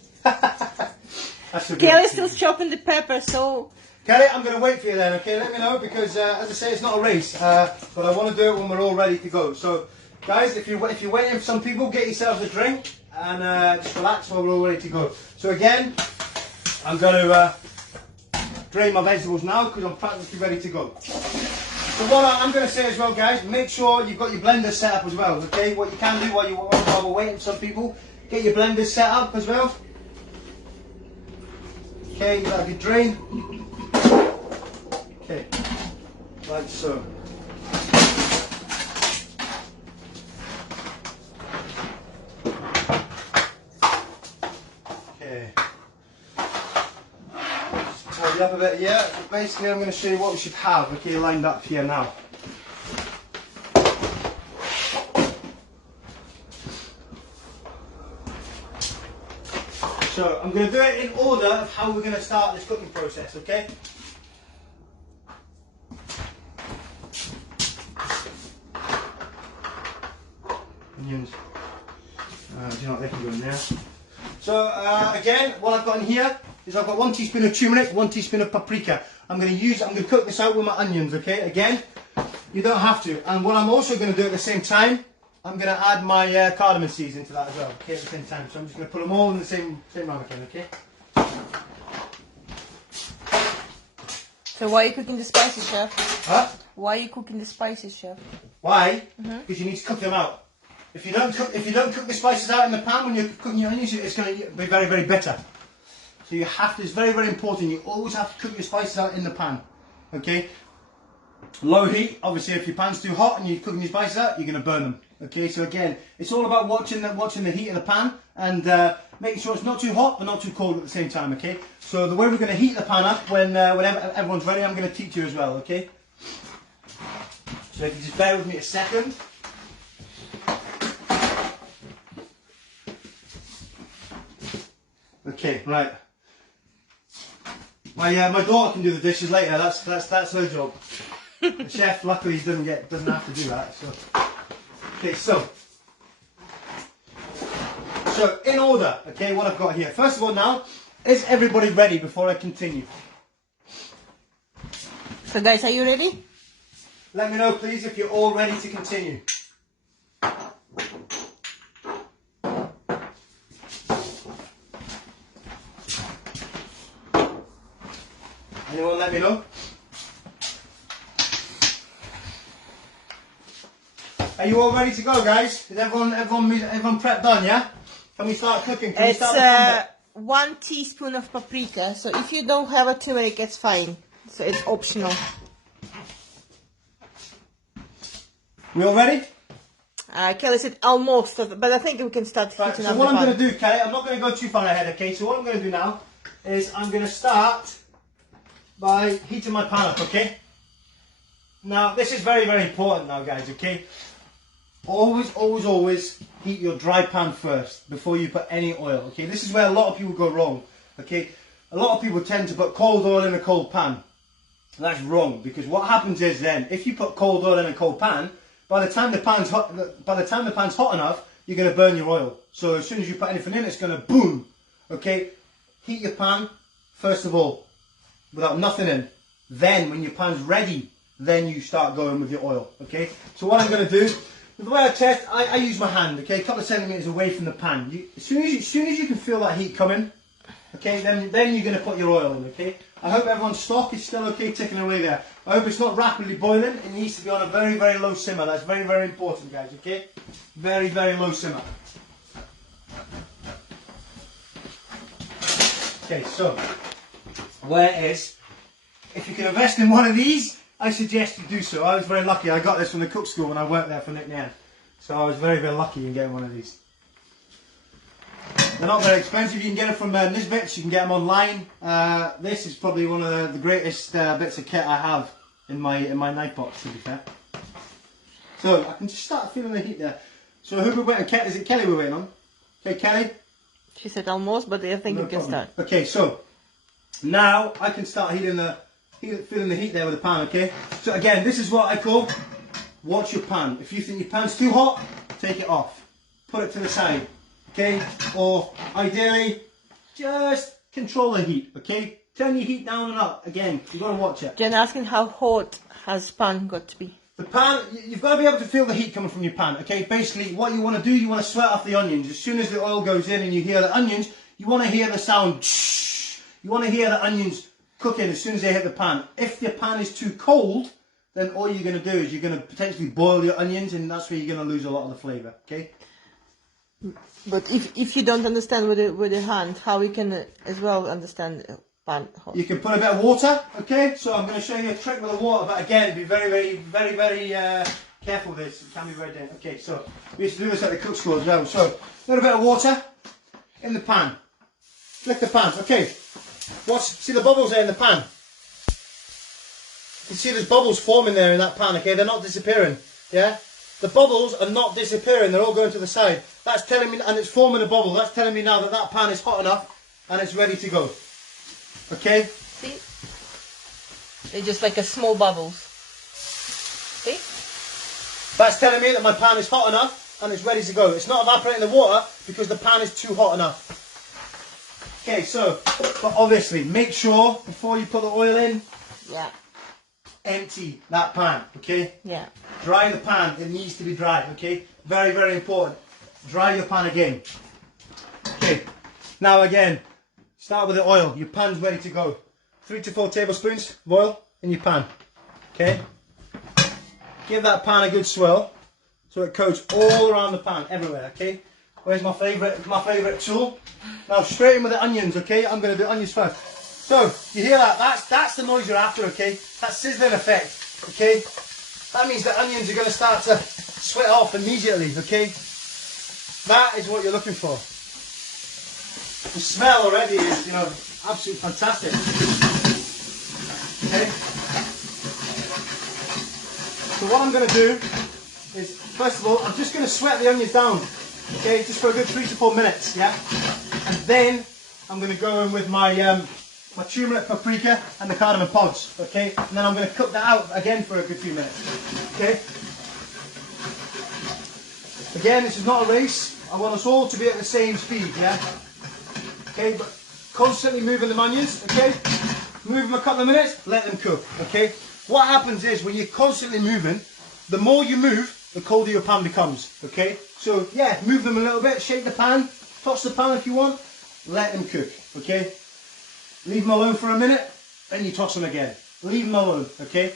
Kelly's still chopping the pepper, so... Kelly, I'm going to wait for you then, okay? Let me know, because as I say, it's not a race, but I want to do it when we're all ready to go. So, guys, if you're waiting for some people, get yourselves a drink and just relax while we're all ready to go. So again, I'm going to drain my vegetables now because I'm practically ready to go. So what I'm going to say as well, guys, make sure you've got your blender set up as well, okay? What you can do while we're waiting for some people, get your blenders set up as well. Okay, let it drain. Okay, like so. Okay. Just tidy up a bit here. So basically, I'm going to show you what we should have, okay, lined up here now. So I'm going to do it in order of how we're going to start this cooking process, okay? Onions. Do you know what, they can go in there. So again, what I've got in here is I've got 1 teaspoon of turmeric, 1 teaspoon of paprika. I'm going to cook this out with my onions, okay? Again, you don't have to. And what I'm also going to do at the same time, I'm going to add my cardamom seeds into that as well, okay, at the same time. So I'm just going to put them all in the same ramekin, okay? So why are you cooking the spices, Chef? Huh? Why are you cooking the spices, Chef? Why? Because you need to cook them out. If you don't cook the spices out in the pan when you're cooking your onions, it's going to be very, very bitter. So you have to, it's very, very important, you always have to cook your spices out in the pan, okay? Low heat, obviously if your pan's too hot and you're cooking your spices out, you're going to burn them. Okay, so again, it's all about watching the heat of the pan and making sure it's not too hot but not too cold at the same time, okay? So the way we're going to heat the pan up whenever everyone's ready, I'm going to teach you as well, okay? So if you just bear with me a second. Okay, right. My daughter can do the dishes later. That's her job. The chef, luckily, doesn't have to do that. So, okay, so in order. Okay, what I've got here. First of all, now, is everybody ready before I continue? So, guys, are you ready? Let me know, please, if you're all ready to continue. Anyone let me know? Are you all ready to go, guys? Is everyone prepped done, yeah? Can we start cooking? Can we start It's 1 teaspoon of paprika, so if you don't have a turmeric, it's fine. So it's optional. We all ready? Kelly said almost, but I think we can start heating up the pan. So what I'm going to do, Kelly, I'm not going to go too far ahead, okay? So what I'm going to do now is I'm going to start by heating my pan up, okay? Now, this is very, very important now, guys, okay? Always, always, always heat your dry pan first before you put any oil, okay? This is where a lot of people go wrong, okay? A lot of people tend to put cold oil in a cold pan. That's wrong, because what happens is then, if you put cold oil in a cold pan, by the time the pan's hot enough, you're going to burn your oil. So as soon as you put anything in, it's going to boom, okay? Heat your pan, first of all, without nothing in. Then, when your pan's ready, then you start going with your oil, okay? So what I'm going to do, the way I test, I use my hand, okay? A couple of centimetres away from the pan. As soon as you can feel that heat coming, okay, then you're going to put your oil in, okay? I hope everyone's stock is still okay ticking away there. I hope it's not rapidly boiling. It needs to be on a very, very low simmer. That's very, very important, guys, okay? Very, very low simmer. Okay, so, where is, if you can invest in one of these, I suggest you do so. I was very lucky. I got this from the cook school when I worked there for Nick Nairn. So I was very, very lucky in getting one of these. They're not very expensive. You can get them from Nisbets. You can get them online. This is probably one of the greatest bits of kit I have in my knife box, to be fair. So I can just start feeling the heat there. So who we're waiting on? Is it Kelly we're waiting on? Okay, Kelly? She said almost, but I think No you can problem. start. Okay, so now I can start feeling the heat there with the pan, okay? So again, this is what I call watch your pan. If you think your pan's too hot, take it off. Put it to the side, okay? Or ideally, just control the heat, okay? Turn your heat down and up. Again, you've got to watch it. Jen asking how hot has pan got to be? The pan, you've got to be able to feel the heat coming from your pan, okay? Basically, what you want to do, you want to sweat off the onions. As soon as the oil goes in and you hear the onions, you want to hear the sound, shh. You want to hear the onions cooking as soon as they hit the pan. If your pan is too cold, then all you're going to do is you're going to potentially boil your onions, and that's where you're going to lose a lot of the flavour, okay? But if you don't understand with the hand, how we can as well understand pan hot? You can put a bit of water, okay? So I'm going to show you a trick with the water, but again, be very, very, very, very careful with this. It can be very dangerous. Okay, so we used to do this at the cook school as well. So a little bit of water in the pan. Flick the pan, okay? See the bubbles there in the pan? You can see there's bubbles forming there in that pan, okay? They're not disappearing, yeah? The bubbles are not disappearing, they're all going to the side. That's telling me, and it's forming a bubble, that's telling me now that that pan is hot enough and it's ready to go. Okay? See? They're just like a small bubbles. See? That's telling me that my pan is hot enough and it's ready to go. It's not evaporating the water because the pan is too hot enough. Okay, so, but obviously, make sure before you put the oil in, Yeah. empty that pan, okay? Yeah. Dry the pan, it needs to be dry, okay? Very, very important. Dry your pan again. Okay, now again, start with the oil. Your pan's ready to go. 3 to 4 tablespoons of oil in your pan, okay? Give that pan a good swirl so it coats all around the pan, everywhere, okay? Where's my favourite tool? Now straight in with the onions, okay? I'm going to do onions first. So, you hear that? That's the noise you're after, okay? That sizzling effect, okay? That means the onions are going to start to sweat off immediately, okay? That is what you're looking for. The smell already is, you know, absolutely fantastic. Okay? So what I'm going to do is, first of all, I'm just going to sweat the onions down, okay? Just for a good 3 to 4 minutes, yeah? And then I'm going to go in with my my turmeric, paprika and the cardamom pods, okay? And then I'm going to cook that out again for a good few minutes, okay? Again, this is not a race. I want us all to be at the same speed, yeah? Okay, but constantly moving the onions, okay? Move them a couple of minutes, let them cook, okay? What happens is when you're constantly moving, the more you move, the colder your pan becomes, okay? So, yeah, move them a little bit, shake the pan, toss the pan if you want, let them cook, okay? Leave them alone for a minute, then you toss them again. Leave them alone, okay?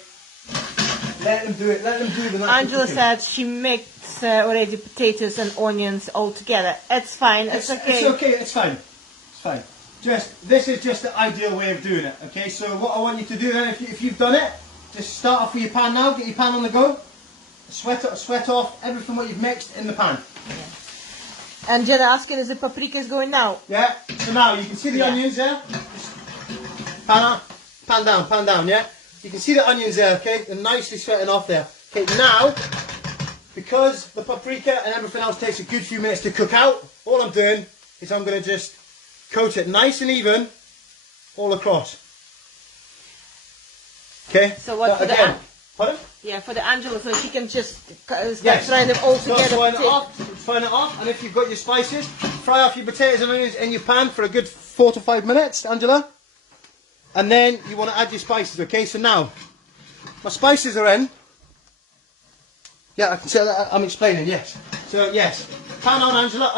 Let them do it, let them do the natural Angela cooking. said she mixed already potatoes and onions all together. It's fine, it's okay. It's okay, it's fine. It's fine. This is just the ideal way of doing it, okay? So what I want you to do then, if you've done it, just start off with your pan now, get your pan on the go, sweat off everything what you've mixed in the pan. Yeah. And Jenna asking, is the paprika going now? Yeah, so now you can see the onions there. Pan up, Pan down, yeah? You can see the onions there, okay? They're nicely sweating off there. Okay, now, because the paprika and everything else takes a good few minutes to cook out, all I'm doing is I'm going to just coat it nice and even all across. Okay? So what for again, pardon? Yeah, for the Angela, so she can just start Yes. frying them all together. Frying it off, and if you've got your spices, fry off your potatoes and onions in your pan for a good 4 to 5 minutes, Angela. And then you want to add your spices, okay? So now, my spices are in. Yeah, I can see that I'm explaining, yes. So, yes, pan on, Angela,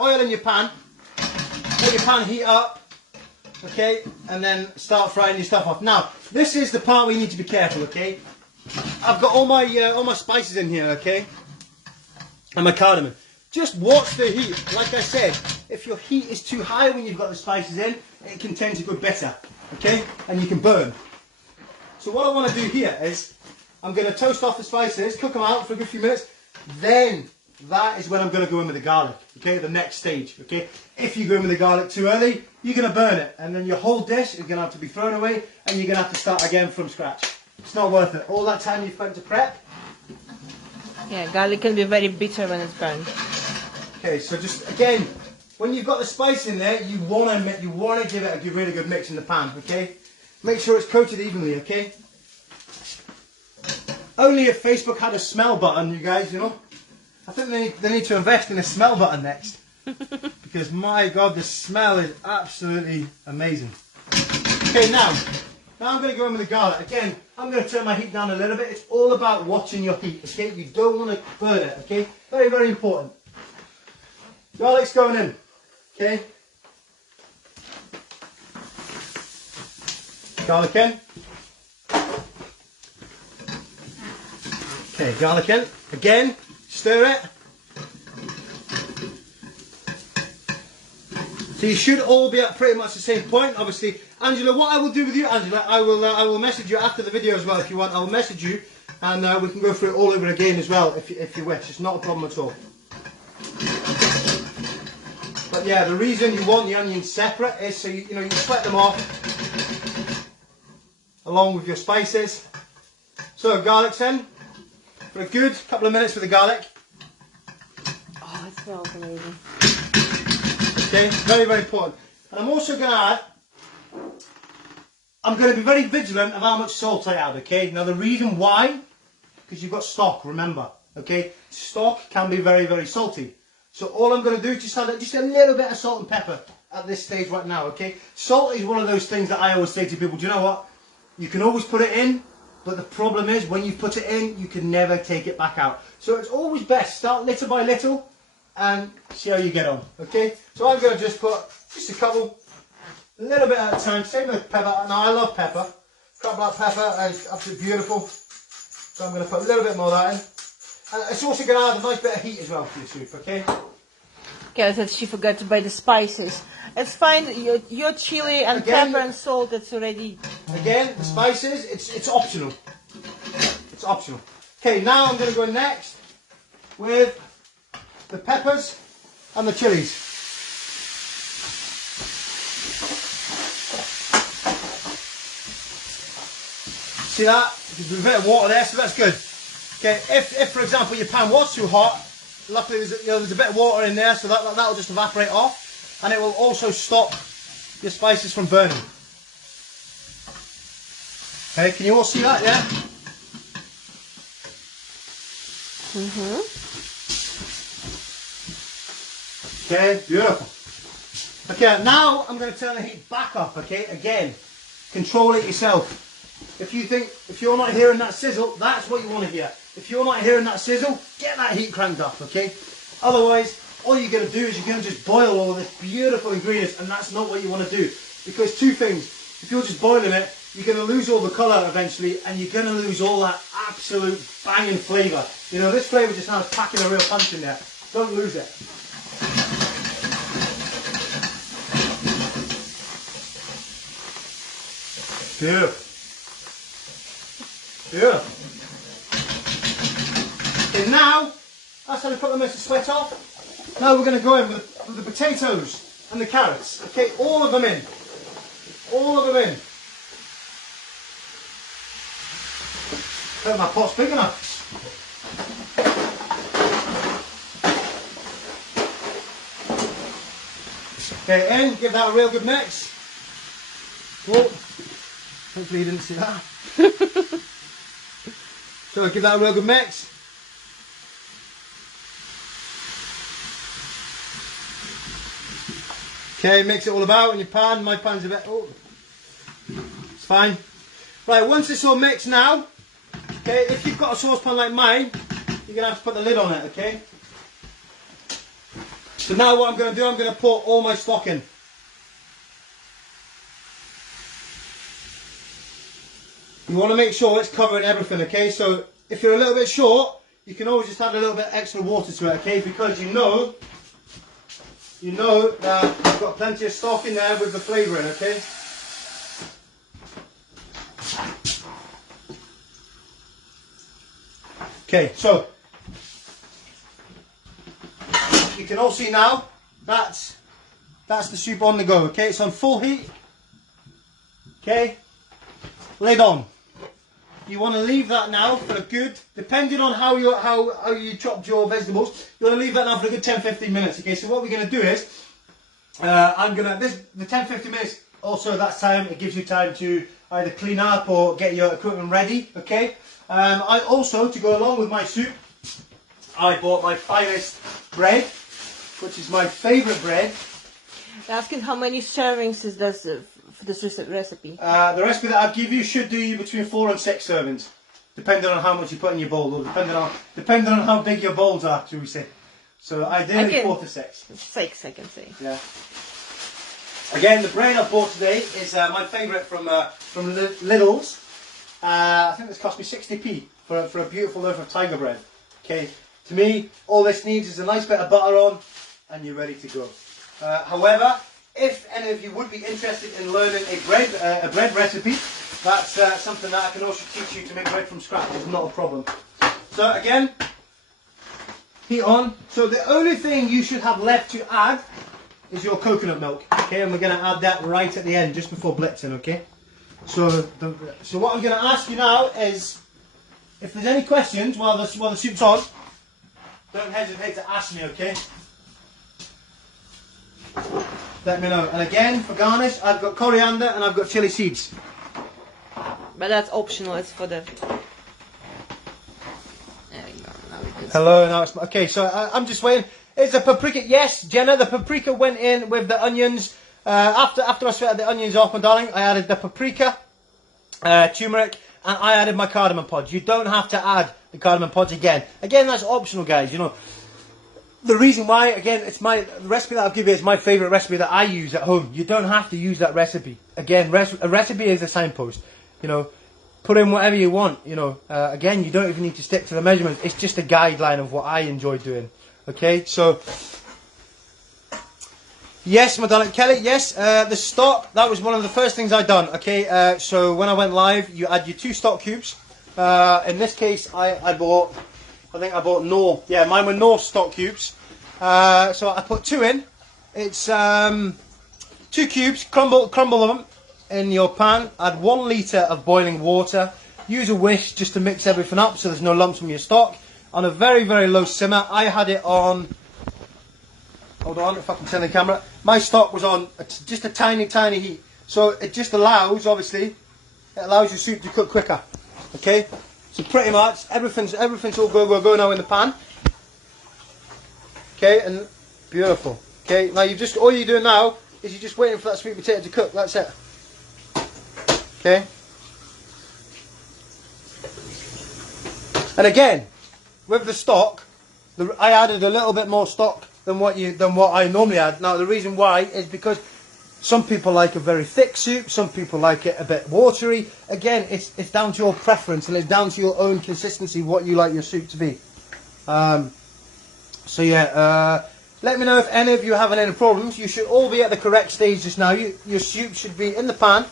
oil in your pan. Let your pan heat up, okay? And then start frying your stuff off. Now, this is the part where you need to be careful, okay? I've got all my spices in here, okay? And my cardamom. Just watch the heat. Like I said, if your heat is too high when you've got the spices in, it can tend to go bitter, okay? And you can burn. So what I want to do here is, I'm going to toast off the spices, cook them out for a good few minutes, then that is when I'm going to go in with the garlic, okay? The next stage, okay? If you go in with the garlic too early, you're going to burn it, and then your whole dish is going to have to be thrown away, and you're going to have to start again from scratch. It's not worth it. All that time you've spent to prep. Yeah, garlic can be very bitter when it's burned. Okay, so just again, when you've got the spice in there, you want to give it a really good mix in the pan. Okay, make sure it's coated evenly. Okay. Only if Facebook had a smell button, you guys, you know. I think they need to invest in a smell button next, because my God, the smell is absolutely amazing. Okay, now I'm going to go in with the garlic. Again, I'm going to turn my heat down a little bit. It's all about watching your heat, okay? You don't want to burn it, okay? Very, very important. Garlic's going in, okay? Garlic in. Okay, garlic in. Again, stir it. So you should all be at pretty much the same point. Obviously, Angela, what I will do with you, Angela, I will message you after the video as well if you want. I'll message you, and we can go through it all over again as well if you wish. It's not a problem at all. But yeah, the reason you want the onions separate is so you sweat them off along with your spices. So garlic's in for a good couple of minutes with the garlic. Oh, it smells amazing. Okay, very, very important. And I'm also going to add, I'm going to be very vigilant of how much salt I add, okay? Now the reason why, because you've got stock, remember, okay? Stock can be very, very salty. So all I'm going to do is just add just a little bit of salt and pepper at this stage right now, okay? Salt is one of those things that I always say to people, do you know what? You can always put it in, but the problem is when you put it in, you can never take it back out. So it's always best, start little by little, and see how you get on, okay? So I'm going to just put just a couple, a little bit at a time. Same with pepper. Now I love pepper. Crab black pepper is absolutely beautiful. So I'm going to put a little bit more of that in. And it's also going to add a nice bit of heat as well to your soup, okay? Okay, I said she forgot to buy the spices. It's fine, your chili and again, pepper and salt, it's already... Again, the spices, it's optional. It's optional. Okay, now I'm going to go next with the peppers and the chilies. See that? There's a bit of water there, so that's good. Okay, if for example your pan was too hot, luckily there's a bit of water in there, so that'll just evaporate off, and it will also stop your spices from burning. Okay, can you all see that? Yeah. Mhm. Okay, beautiful. Okay, now I'm going to turn the heat back up. Okay, again, control it yourself. If you're not hearing that sizzle, that's what you want to hear. If you're not hearing that sizzle, get that heat cranked up, okay? Otherwise, all you're going to do is you're going to just boil all of this beautiful ingredients, and that's not what you want to do. Because two things, if you're just boiling it, you're going to lose all the colour eventually, and you're going to lose all that absolute banging flavour. You know, this flavour just now is packing a real punch in there. Don't lose it. Beautiful. Beautiful. Okay, now, that's how we put them in to sweat off. Now we're going to go in with the potatoes and the carrots. Okay, all of them in. All of them in. hope my pot's big enough. Okay, in, give that a real good mix. Whoa. Hopefully you didn't see that. So give that a real good mix. Okay, mix it all about in your pan. My pan's a bit, oh, it's fine. Right, once it's all mixed now, okay, if you've got a saucepan like mine, you're going to have to put the lid on it, okay? So now what I'm going to do, I'm going to put all my stock in. You want to make sure it's covering everything, okay? So if you're a little bit short, you can always just add a little bit extra water to it, okay? Because you know that you've got plenty of stock in there with the flavouring, okay? Okay, so you can all see now that's the soup on the go, okay? It's on full heat. Okay, lid on. You want to leave that now for a good, depending on how you chopped your vegetables, you want to leave that now for a good 10-15 minutes. Okay, so what we're going to do is, the 10-15 minutes, also that's time, it gives you time to either clean up or get your equipment ready, okay? I also, to go along with my soup, I bought my finest bread, which is my favourite bread. Asking how many servings is this for this recipe? The recipe that I'll give you should do you between 4 and 6 servings, depending on how much you put in your bowl, or depending on how big your bowls are, shall we say. So ideally 4 to 6. 6, I can say. Yeah. Again, the bread I bought today is my favourite from Lidl's. I think this cost me 60p for a beautiful loaf of tiger bread. Okay. To me, all this needs is a nice bit of butter on, and you're ready to go. However, if any of you would be interested in learning a bread recipe, that's something that I can also teach you to make bread from scratch. It's not a problem. So again, heat on. So the only thing you should have left to add is your coconut milk. Okay, and we're going to add that right at the end, just before blitzing. Okay. So what I'm going to ask you now is, if there's any questions while the soup's on, don't hesitate to ask me. Okay. Let me know. And again, for garnish, I've got coriander and I've got chili seeds. But that's optional. It's for the. There we go. Now we can. Hello. Now it's okay. So I'm just waiting. It's a paprika. Yes, Jenna. The paprika went in with the onions. After I sweated the onions off, my darling, I added the paprika, turmeric, and I added my cardamom pods. You don't have to add the cardamom pods again. Again, that's optional, guys. You know. The reason why, again, the recipe that I'll give you is my favourite recipe that I use at home. You don't have to use that recipe. Again, a recipe is a signpost. You know, put in whatever you want. You know, again, you don't even need to stick to the measurements. It's just a guideline of what I enjoy doing. Okay, so yes, my darling Kelly. Yes, the stock. That was one of the first things I done. Okay, so when I went live, you add your 2 stock cubes. In this case, I bought. I think I bought Knorr. Yeah, mine were Knorr stock cubes. So I put 2 in. It's 2 cubes. Crumble them in your pan. Add 1 litre of boiling water. Use a whisk just to mix everything up so there's no lumps from your stock. On a very, very low simmer. I had it on. Hold on, if I can turn the camera. My stock was on just a tiny, tiny heat. So it just allows, obviously, it allows your soup to cook quicker. Okay. So pretty much everything's all go now in the pan. Okay, and beautiful. Okay, now all you're doing now is you're just waiting for that sweet potato to cook. That's it. Okay. And again, with the stock, I added a little bit more stock than what I normally add. Now the reason why is because some people like a very thick soup, some people like it a bit watery. Again, it's down to your preference and it's down to your own consistency, what you like your soup to be. So yeah, let me know if any of you are having any problems. You should all be at the correct stage just now. Your soup should be in the pan.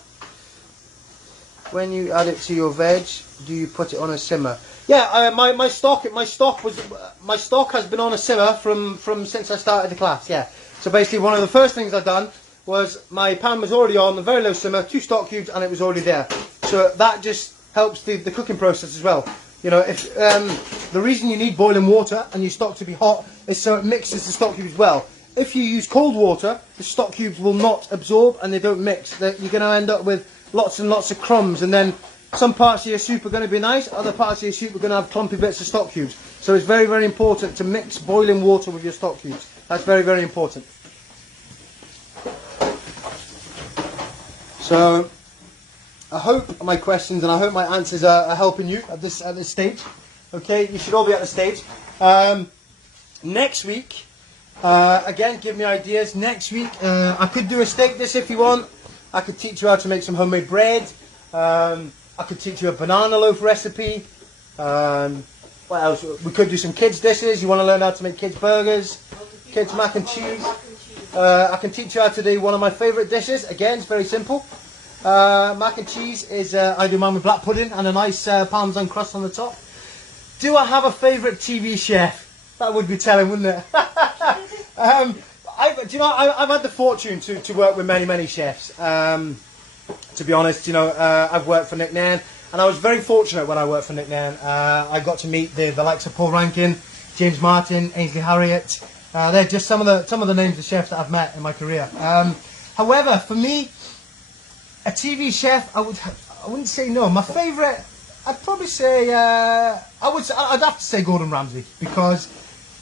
When you add it to your veg, do you put it on a simmer? Yeah, my stock has been on a simmer from since I started the class. Yeah. So basically, one of the first things I've done was my pan was already on a very low simmer, 2 stock cubes, and it was already there. So that just helps the cooking process as well. You know, if the reason you need boiling water and your stock to be hot is so it mixes the stock cubes well. If you use cold water, the stock cubes will not absorb and they don't mix. You're going to end up with lots and lots of crumbs, and then some parts of your soup are going to be nice, other parts of your soup are going to have clumpy bits of stock cubes. So it's very, very important to mix boiling water with your stock cubes. That's very, very important. So I hope my questions and I hope my answers are helping you at this stage. Okay, you should all be at the stage. Next week, again, give me ideas. Next week, I could do a steak dish if you want. I could teach you how to make some homemade bread. I could teach you a banana loaf recipe. What else? We could do some kids dishes. You want to learn how to make kids burgers, kids mac and cheese. I can teach you how to do one of my favourite dishes. Again, it's very simple. Mac and cheese is, I do mine with black pudding and a nice parmesan crust on the top. Do I have a favourite TV chef? That would be telling, wouldn't it? Do you know, I've had the fortune to work with many, many chefs. To be honest, you know, I've worked for Nick Nairn, and I was very fortunate when I worked for Nick Nairn. I got to meet the likes of Paul Rankin, James Martin, Ainsley Harriott. They're just some of the names of chefs that I've met in my career. However, for me, a TV chef, I wouldn't say no. My favourite, I'd probably say, I'd have to say Gordon Ramsay, because,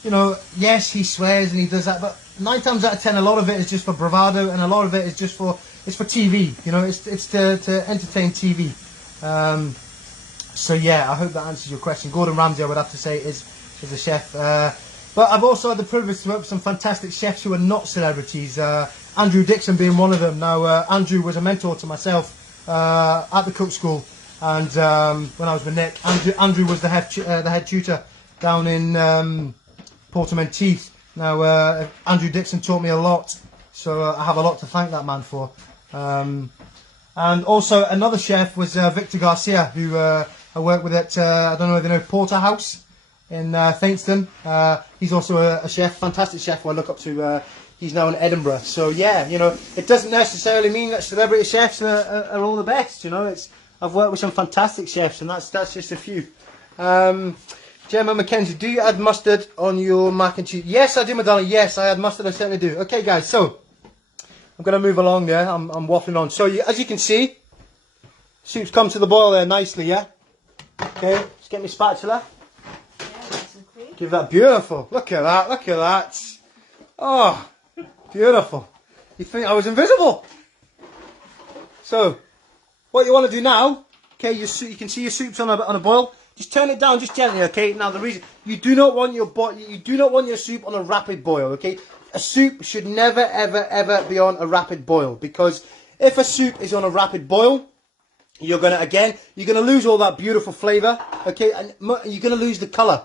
you know, yes, he swears and he does that, but 9 times out of 10, a lot of it is just for bravado, and a lot of it is just for TV. You know, it's to entertain TV. So yeah, I hope that answers your question. Gordon Ramsay, I would have to say, is a chef. But I've also had the privilege to work with some fantastic chefs who are not celebrities. Andrew Dixon being one of them. Now, Andrew was a mentor to myself at the cook school, and when I was with Nick, Andrew was the head tutor down in Portmenteith. Now, Andrew Dixon taught me a lot, so I have a lot to thank that man for. And also another chef was Victor Garcia, who I worked with at, I don't know if you know, Porterhouse in Thainstone. He's also a chef, fantastic chef who I look up to. He's now in Edinburgh. So yeah, you know, it doesn't necessarily mean that celebrity chefs are all the best. You know, I've worked with some fantastic chefs, and that's just a few. Gemma Mackenzie, do you add mustard on your mac and cheese? Yes, I do, my darling. Yes, I add mustard. I certainly do. Okay, guys. So I'm going to move along there. I'm waffling on. So as you can see, soup's come to the boil there nicely. Yeah. Okay. Let's get my spatula. Yeah, nice and clean. Give that beautiful. Look at that. Look at that. Oh, beautiful. You think I was invisible? So, what you want to do now? Okay, you can see your soup's on a boil. Just turn it down, just gently. Okay. Now the reason you do not want your soup on a rapid boil. Okay. A soup should never, ever, ever be on a rapid boil, because if a soup is on a rapid boil, you're gonna lose all that beautiful flavour. Okay, and you're gonna lose the colour.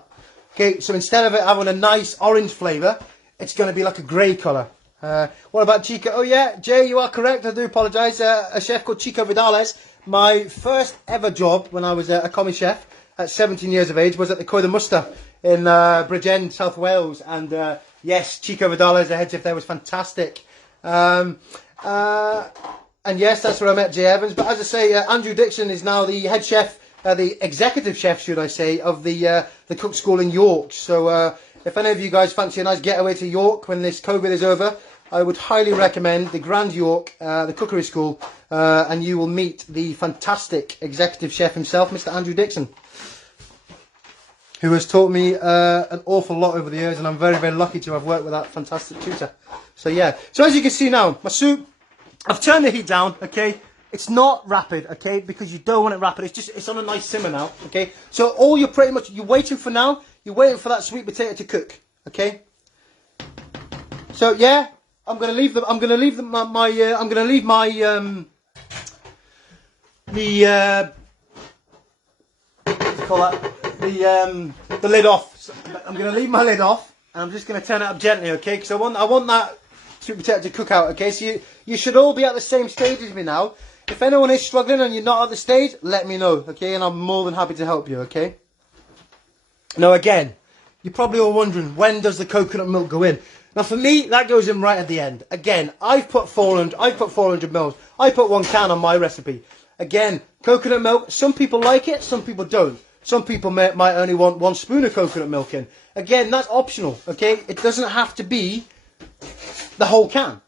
Okay, so instead of it having a nice orange flavour, it's gonna be like a grey colour. What about Chico? Oh yeah, Jay, you are correct. I do apologise. A chef called Chico Vidales. My first ever job when I was a commis chef at 17 years of age was at the Coed y Muster in Bridgend, South Wales, and yes, Chico Vidales, the head chef there, was fantastic. And yes, that's where I met Jay Evans. But as I say, Andrew Dixon is now the head chef, the executive chef, should I say, of the cook school in York. So if any of you guys fancy a nice getaway to York when this COVID is over, I would highly recommend the Grand York, the cookery school, and you will meet the fantastic executive chef himself, Mr. Andrew Dixon, who has taught me an awful lot over the years, and I'm very, very lucky to have worked with that fantastic tutor. So yeah, so as you can see now, my soup, I've turned the heat down, okay? It's not rapid, okay? Because you don't want it rapid, it's on a nice simmer now, okay? So all you're waiting for now, you're waiting for that sweet potato to cook, okay? So yeah, I'm gonna leave my the lid off. So I'm going to leave my lid off, and I'm just going to turn it up gently, okay? Because I want that sweet potato to cook out, okay? So you should all be at the same stage as me now. If anyone is struggling and you're not at the stage, let me know, okay? And I'm more than happy to help you, okay? Now again, you're probably all wondering, when does the coconut milk go in? Now for me, that goes in right at the end. Again, I've put 400 mils. I put 1 can on my recipe. Again, coconut milk, some people like it, some people don't. Some people might only want 1 spoon of coconut milk in. Again, that's optional, okay? It doesn't have to be the whole can.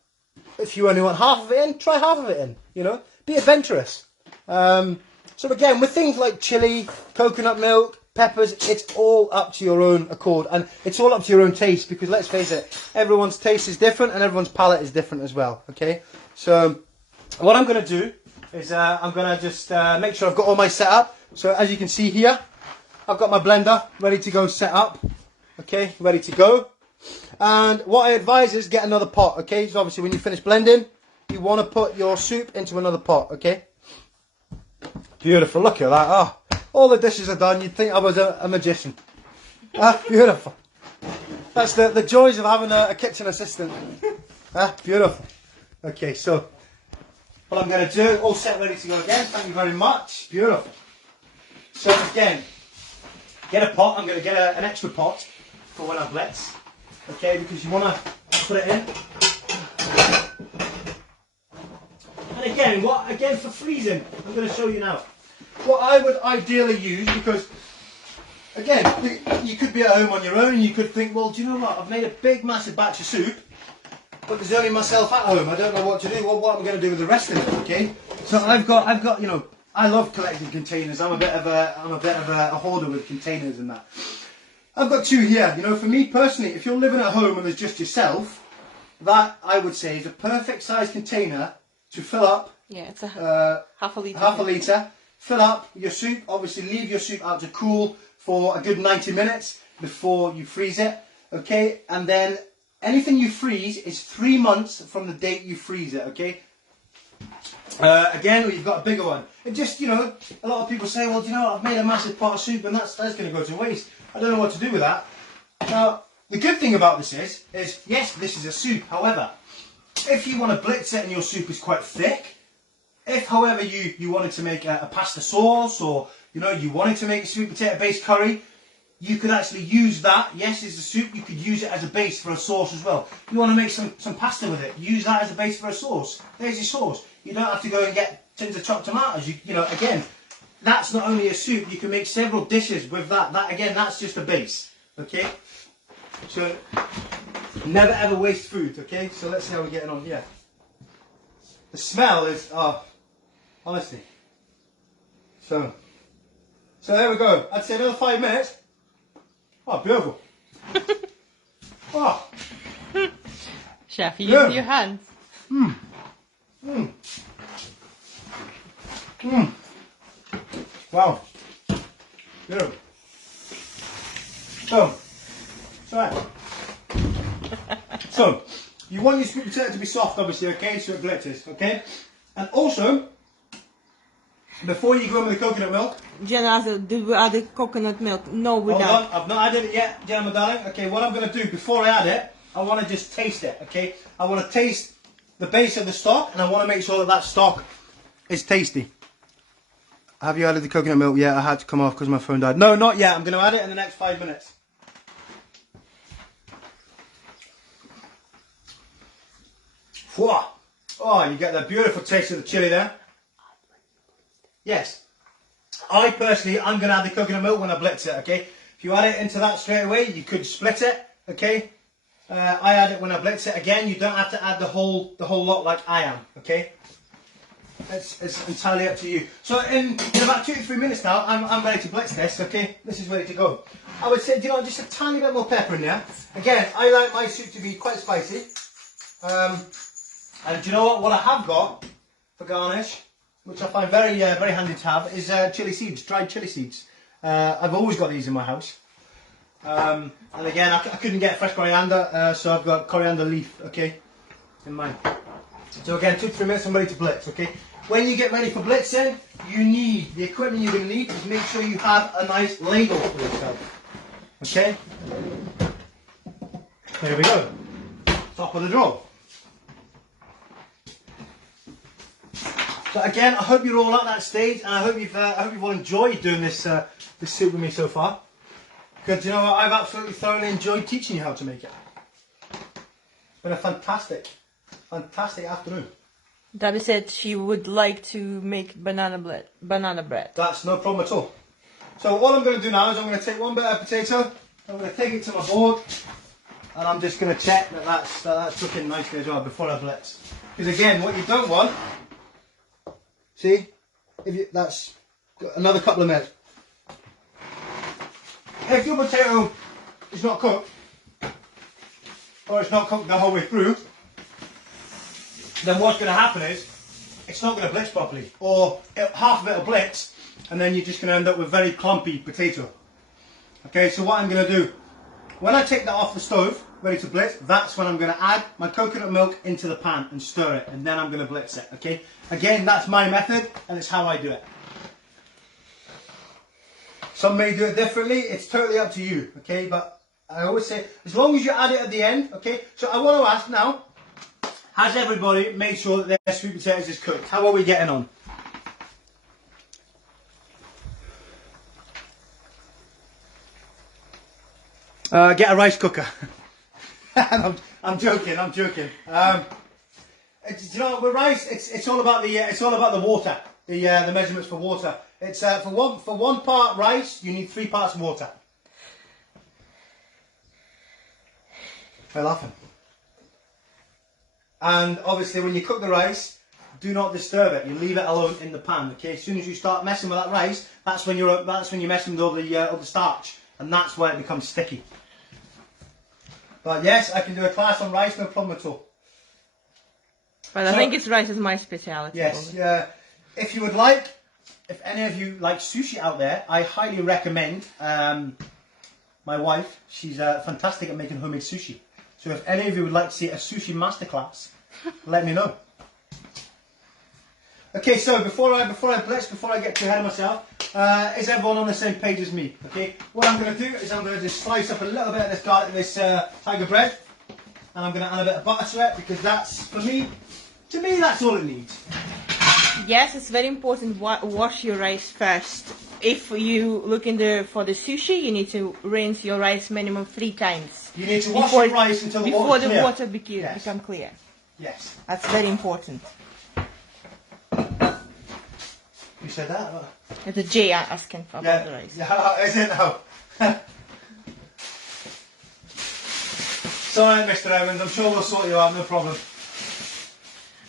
If you only want half of it in, try half of it in, you know? Be adventurous. So again, with things like chili, coconut milk, peppers, it's all up to your own accord. And it's all up to your own taste, because let's face it, everyone's taste is different and everyone's palate is different as well, okay? So what I'm going to do is I'm going to just make sure I've got all my set up. So as you can see here, I've got my blender ready to go set up, okay, ready to go. And what I advise is get another pot, okay? So obviously when you finish blending, you want to put your soup into another pot, okay? Beautiful, look at that. Oh, all the dishes are done. You'd think I was a magician. Ah, beautiful. That's the joys of having a kitchen assistant. Ah, beautiful. Okay, so what I'm going to do, all set, ready to go again. Thank you very much. Beautiful. So again, get a pot. I'm going to get an extra pot for when I blitz. Okay, because you want to put it in. And again, for freezing, I'm going to show you now. What I would ideally use, because again, you could be at home on your own and you could think, well, do you know what? I've made a big, massive batch of soup, but there's only myself at home. I don't know what to do. Well, what am I going to do with the rest of it? Okay, so I've got, you know, I love collecting containers. I'm a bit of a hoarder with containers and that. I've got 2 here. You know, for me personally, if you're living at home and there's just yourself, that I would say is a perfect size container to fill up. Yeah, it's a half a litre. Half a litre. Fill up your soup. Obviously, leave your soup out to cool for a good 90 minutes before you freeze it. Okay, and then anything you freeze is 3 months from the date you freeze it. Okay. Again, we've got a bigger one. It just, you know, a lot of people say, well, do you know what? I've made a massive pot of soup and that's going to go to waste. I don't know what to do with that. Now, the good thing about this is yes, this is a soup. However, if you want to blitz it and your soup is quite thick, if, however, you wanted to make a pasta sauce, or, you know, you wanted to make a sweet potato based curry, you could actually use that. Yes, it's a soup. You could use it as a base for a sauce as well. You want to make some pasta with it, use that as a base for a sauce. There's your sauce. You don't have to go and get tins of chopped tomatoes. You know, again, that's not only a soup. You can make several dishes with that. That, again, that's just a base. Okay? So, never ever waste food. Okay? So let's see how we're getting on here. The smell is, honestly. So there we go. I'd say another 5 minutes. Oh, beautiful. Oh. Chef, you use your hands. Wow. Beautiful. So, you want your sweet potato to be soft, obviously, okay? So it glitters, okay? And also, before you go in with the coconut milk. Jenna asked, did we add the coconut milk? No, we don't. Hold on, I've not added it yet, Jenna, my darling. Okay, what I'm going to do before I add it, I want to just taste it, okay? I want to taste the base of the stock, and I want to make sure that stock is tasty. Have you added the coconut milk yet? I had to come off because my phone died. No, not yet. I'm going to add it in the next 5 minutes. Whoa. Oh, you get the beautiful taste of the chili there. Yes. I'm going to add the coconut milk when I blitz it, okay? If you add it into that straight away, you could split it, okay? I add it when I blitz it. Again, you don't have to add the whole lot like I am, okay? It's entirely up to you. So in about 2 to 3 minutes now, I'm ready to blitz this, okay? This is ready to go. I would say, just a tiny bit more pepper in there. Again, I like my soup to be quite spicy. And do you know what? What I have got for garnish, which I find very handy to have, is chili seeds, dried chili seeds. I've always got these in my house. And again, I couldn't get fresh coriander, so I've got coriander leaf, okay, in mine. So again, 2 to 3 minutes, I'm ready to blitz, okay? When you get ready for blitzing, the equipment you're going to need is make sure you have a nice ladle for yourself. Okay? There we go. Top of the drawer. So again, I hope you're all at that stage, and I hope you've all enjoyed doing this this soup with me so far. Because you know what, I've absolutely thoroughly enjoyed teaching you how to make it. It's been a fantastic afternoon. Daddy said she would like to make banana bread. That's no problem at all. So all I'm going to do now is I'm going to take one bit of potato, I'm going to take it to my board, and I'm just going to check that that's cooking nicely as well before I blitz. Because again, what you don't want, see, that's got another couple of minutes. If your potato is not cooked, or it's not cooked the whole way through, then what's going to happen is it's not going to blitz properly, or half of it will blitz, and then you're just going to end up with very clumpy potato. Okay, so what I'm going to do, when I take that off the stove, ready to blitz, that's when I'm going to add my coconut milk into the pan and stir it, and then I'm going to blitz it, okay? Again, that's my method, and it's how I do it. Some may do it differently, it's totally up to you, okay? But I always say, as long as you add it at the end, okay? So I want to ask now, has everybody made sure that their sweet potatoes is cooked? How are we getting on? Get a rice cooker. I'm joking. You know, with rice, it's all about the water, the measurements for water. It's for one part rice, you need 3 parts water. Why are you laughing? And obviously, when you cook the rice, do not disturb it. You leave it alone in the pan. Okay. As soon as you start messing with that rice, that's when you're messing with all the starch, and that's where it becomes sticky. But yes, I can do a class on rice, no problem at all. But I think rice is my speciality. Yes. If you would like, if any of you like sushi out there, I highly recommend my wife. She's fantastic at making homemade sushi. So if any of you would like to see a sushi masterclass, let me know. Okay, so before I get too ahead of myself, is everyone on the same page as me? Okay, what I'm going to do is I'm going to just slice up a little bit of this garlic, this tiger bread, and I'm going to add a bit of butter to it, because that's, to me, that's all it needs. Yes, it's very important. Wash your rice first. If you look for the sushi, you need to rinse your rice minimum 3 times. You need to wash your rice until the water's clear. Before the water become clear. Yes. That's very important. You said that? Or? It's a J asking about the rice. Yeah, is it now? Sorry, Mr. Evans, I'm sure we'll sort you out, no problem.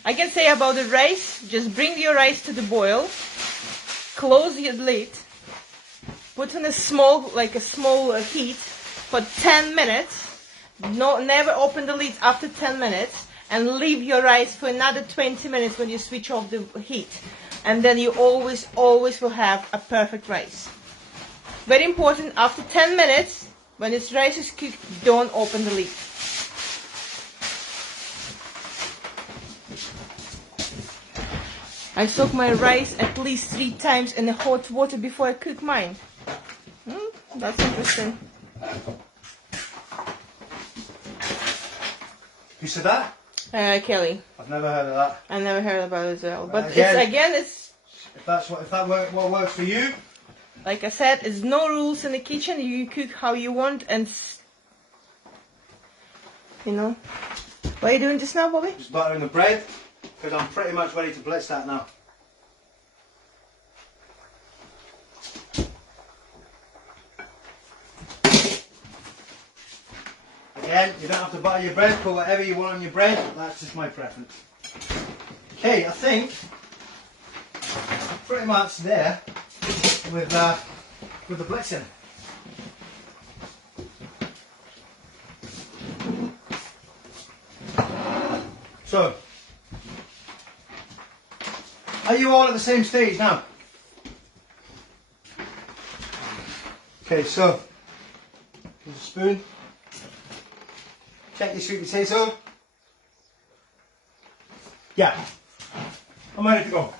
I can say about the rice, just bring your rice to the boil, close your lid, put on a small heat for 10 minutes, never open the lid after 10 minutes, and leave your rice for another 20 minutes when you switch off the heat. And then you always will have a perfect rice. Very important, after 10 minutes, when this rice is cooked, don't open the lid. I soak my rice at least 3 times in the hot water before I cook mine. That's interesting. You said that? Kelly. I've never heard of that. I never heard about it as well. But again, if that what works for you. Like I said, it's no rules in the kitchen. You cook how you want, and you know. What are you doing just now, Bobby? Just buttering the bread, because I'm pretty much ready to blitz that now. Again, you don't have to butter your bread, put whatever you want on your bread, that's just my preference. Okay, I think pretty much there with the blitzing. So, are you all at the same stage now? Okay, so, here's a spoon. Check your sweet potato. Yeah, I'm ready to go.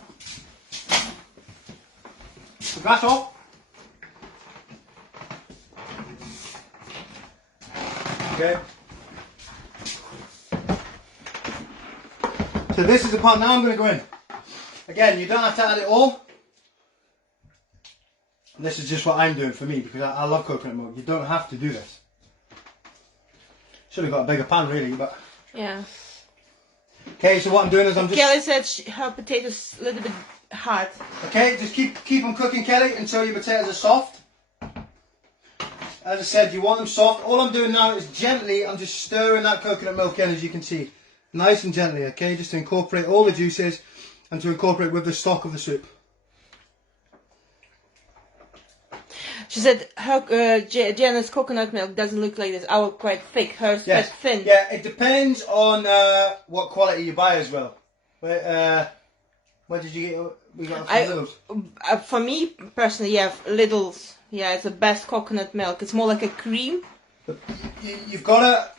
The gas off. Okay. So this is the part now I'm going to go in. Again, you don't have to add it all. This is just what I'm doing for me, because I love coconut milk. You don't have to do this. Should have got a bigger pan really, but... Yeah. Okay, so what I'm doing is I'm just... Kelly said her potatoes a little bit hard. Okay, just keep them cooking, Kelly, until your potatoes are soft. as I said, you want them soft. All I'm doing now is gently, I'm just stirring that coconut milk in, as you can see. Nice and gently, okay? Just to incorporate all the juices and to incorporate with the stock of the soup. She said her Jenna's coconut milk doesn't look like this. Our quite thick, hers quite thin. Yeah, it depends on what quality you buy as well. Where did you get? We got Lidl's. For me personally, yeah, Lidl's. Yeah, it's the best coconut milk. It's more like a cream. You've got to.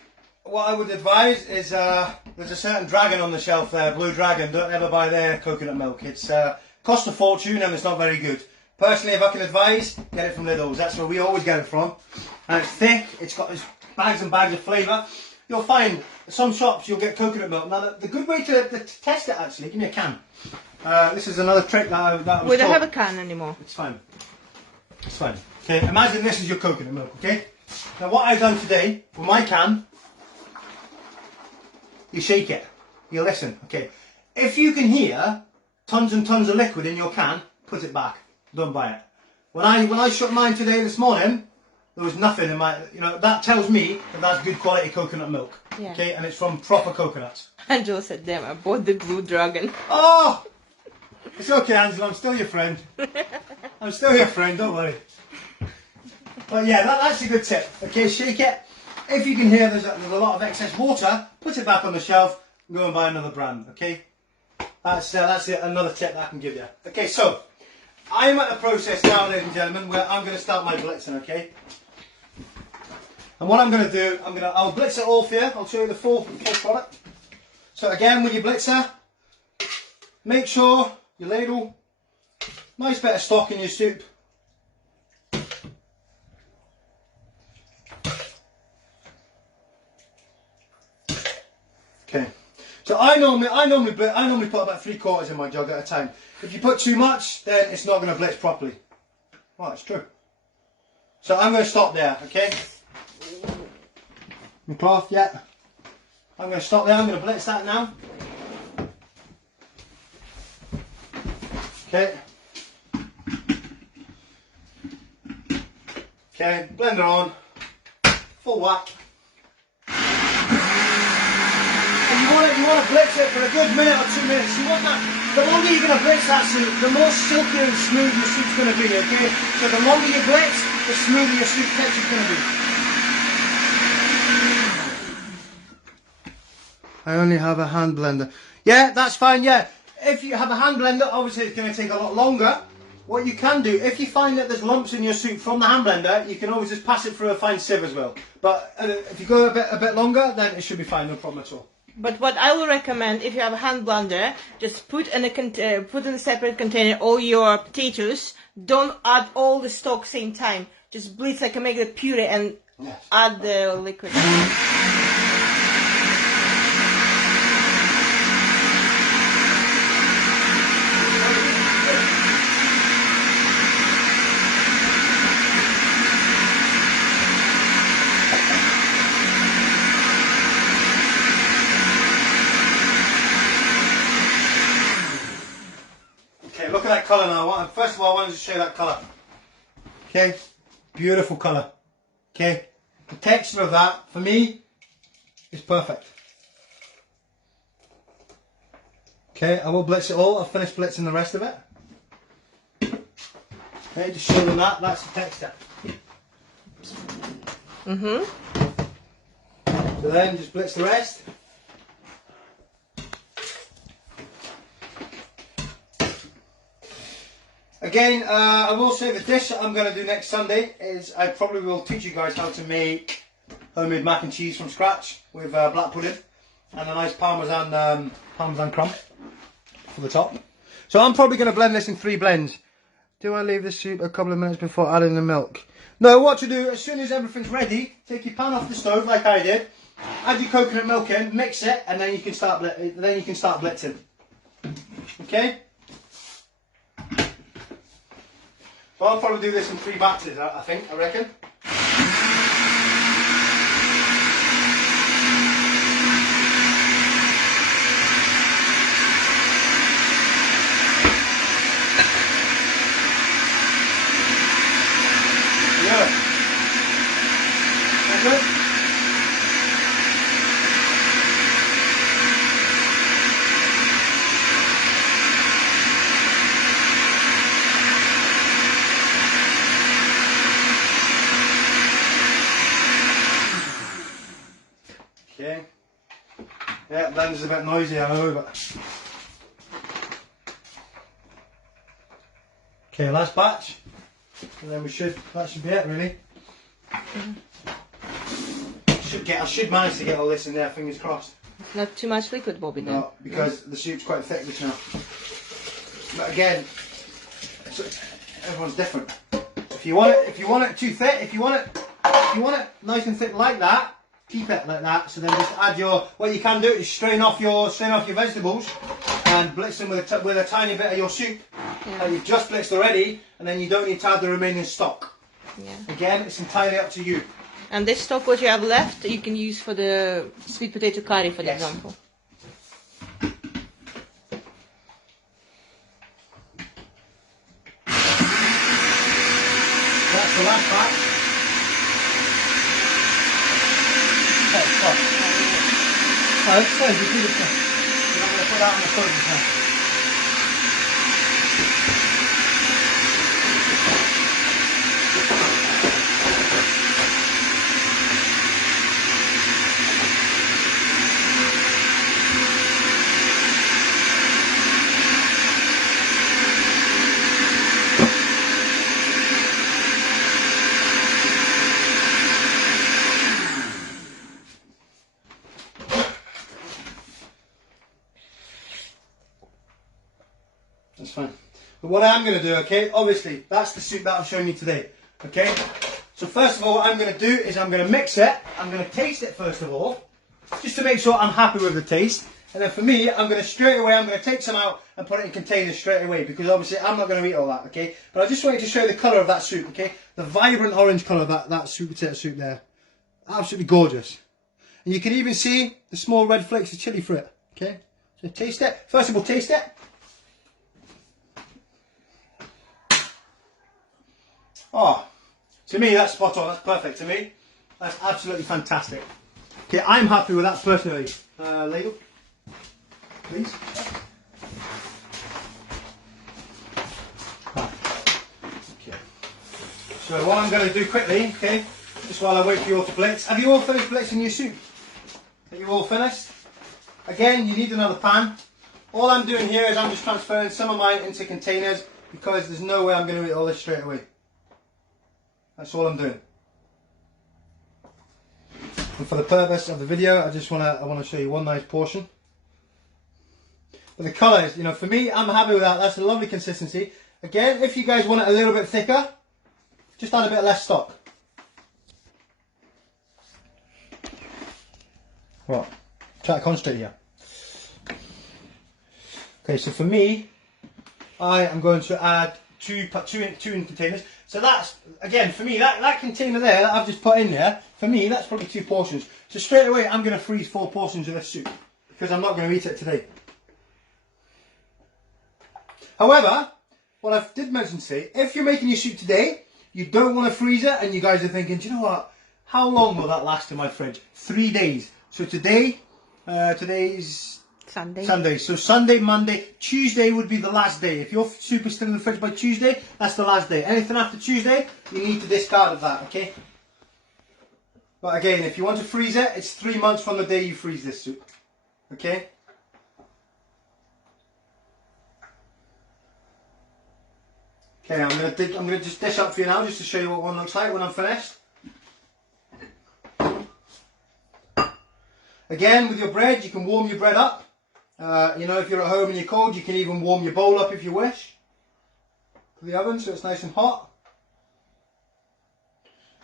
What I would advise is there's a certain dragon on the shelf there, Blue Dragon. Don't ever buy their coconut milk. It's cost a fortune and it's not very good. Personally, if I can advise, get it from Lidl's. That's where we always get it from. And it's thick, it's got bags and bags of flavour. You'll find some shops you'll get coconut milk. Now, the good way to test it actually, give me a can. This is another trick that I was We don't taught. have a can anymore. It's fine. It's fine. Okay, imagine this is your coconut milk, okay? Now, what I've done today with my can, you shake it. You listen, okay? If you can hear tons and tons of liquid in your can, put it back. Don't buy it. When I shut mine today this morning, there was nothing in my. That tells me that that's good quality coconut milk. Yeah. Okay, and it's from proper coconuts. Angela said, "Damn, I bought the Blue Dragon." Oh, it's okay, Angela. I'm still your friend. I'm still your friend. Don't worry. But yeah, that's a good tip. Okay, shake it. If you can hear there's a lot of excess water, put it back on the shelf and go and buy another brand. Okay, that's another tip that I can give you. Okay, so. I'm at a process now, ladies and gentlemen, where I'm going to start my blitzing, okay? And what I'm going to do, I'll blitz it all for you. I'll show you the full product. So again, with your blitzer, make sure your ladle, nice bit of stock in your soup. Okay. So I normally put about 3/4 in my jug at a time. If you put too much, then it's not going to blitz properly. Well, it's true. So I'm going to stop there, okay? My cloth, yeah. I'm going to stop there. I'm going to blitz that now. Okay. Okay, blender on. Full whack. You want to blitz it for a good minute or 2 minutes. You want that. The longer you're going to blitz that soup, the more silkier and smooth your soup's going to be, okay? So the longer you blitz, the smoother your soup texture's going to be. I only have a hand blender. Yeah, that's fine, yeah. If you have a hand blender, obviously it's going to take a lot longer. What you can do, if you find that there's lumps in your soup from the hand blender, you can always just pass it through a fine sieve as well. But if you go a bit longer, then it should be fine, no problem at all. But what I will recommend, if you have a hand blender, just put in a separate container all your potatoes. Don't add all the stock same time. Just blitz like make the puree and add the liquid. Look at that colour now. First of all, I wanted to show you that colour. Okay, beautiful colour. Okay, the texture of that, for me, is perfect. Okay, I will blitz it all. I'll finish blitzing the rest of it. Okay, just show them that's the texture. So then just blitz the rest. Again, I will say the dish that I'm going to do next Sunday is I probably will teach you guys how to make homemade mac and cheese from scratch with black pudding and a nice parmesan crumb for the top. So I'm probably going to blend this in 3 blends. Do I leave the soup a couple of minutes before adding the milk? No, what to do, as soon as everything's ready, take your pan off the stove like I did, add your coconut milk in, mix it, and then you can start blitzing. Okay? So I'll probably do this in 3 batches, I reckon. Yeah. Okay. Yeah, blender's a bit noisy, I know, but... Okay, last batch. And then that should be it, really. I should manage to get all this in there, fingers crossed. It's not too much liquid, Bobby, then? No, because the soup's quite thick just now. But again, everyone's different. If you want it too thick, if you want it nice and thick like that, keep it like that. So then just add what you can do is strain off your vegetables and blitz them with a tiny bit of your soup that you've just blitzed already, and then you don't need to add the remaining stock. Yeah. Again, it's entirely up to you. And this stock what you have left, you can use for the sweet potato curry, for example. That's the last batch. Oh, it's fine, you do this now. You're not going to put that on the stove just now. That's fine. But what I am going to do, okay, obviously, that's the soup that I'm showing you today, okay? So first of all, what I'm going to do is I'm going to mix it. I'm going to taste it first of all, just to make sure I'm happy with the taste. And then for me, I'm going to take some out and put it in containers straight away, because obviously I'm not going to eat all that, okay? But I just wanted to show you the colour of that soup, okay? The vibrant orange colour of that sweet potato soup there. Absolutely gorgeous. And you can even see the small red flakes of chilli for it, okay? So taste it. First of all, taste it. Oh, to me that's spot on, that's perfect to me. That's absolutely fantastic. Okay, I'm happy with that personally. Ladle, please. Okay. So what I'm going to do quickly, okay, just while I wait for you all to blitz. Have you all finished blitzing your soup? Are you all finished? Again, you need another pan. All I'm doing here is I'm just transferring some of mine into containers, because there's no way I'm going to eat all this straight away. That's all I'm doing. And for the purpose of the video, I want to show you one nice portion. But the colours, you know, for me, I'm happy with that. That's a lovely consistency. Again, if you guys want it a little bit thicker, just add a bit less stock. Right, try to concentrate here. Okay, so for me, I am going to add two in containers. So that's, again, for me, that container there that I've just put in there, for me, that's probably 2 portions. So straight away, I'm going to freeze 4 portions of this soup, because I'm not going to eat it today. However, what I did mention to say, if you're making your soup today, you don't want to freeze it, and you guys are thinking, do you know what, how long will that last in my fridge? 3 days. So today's Sunday. So Sunday, Monday, Tuesday would be the last day. If your soup is still in the fridge by Tuesday, that's the last day. Anything after Tuesday, you need to discard of that, okay? But again, if you want to freeze it, it's 3 months from the day you freeze this soup, okay? Okay, I'm gonna just dish up for you now, just to show you what one looks like when I'm finished. Again, with your bread, you can warm your bread up. You know, if you're at home and you're cold, you can even warm your bowl up if you wish for the oven, so it's nice and hot.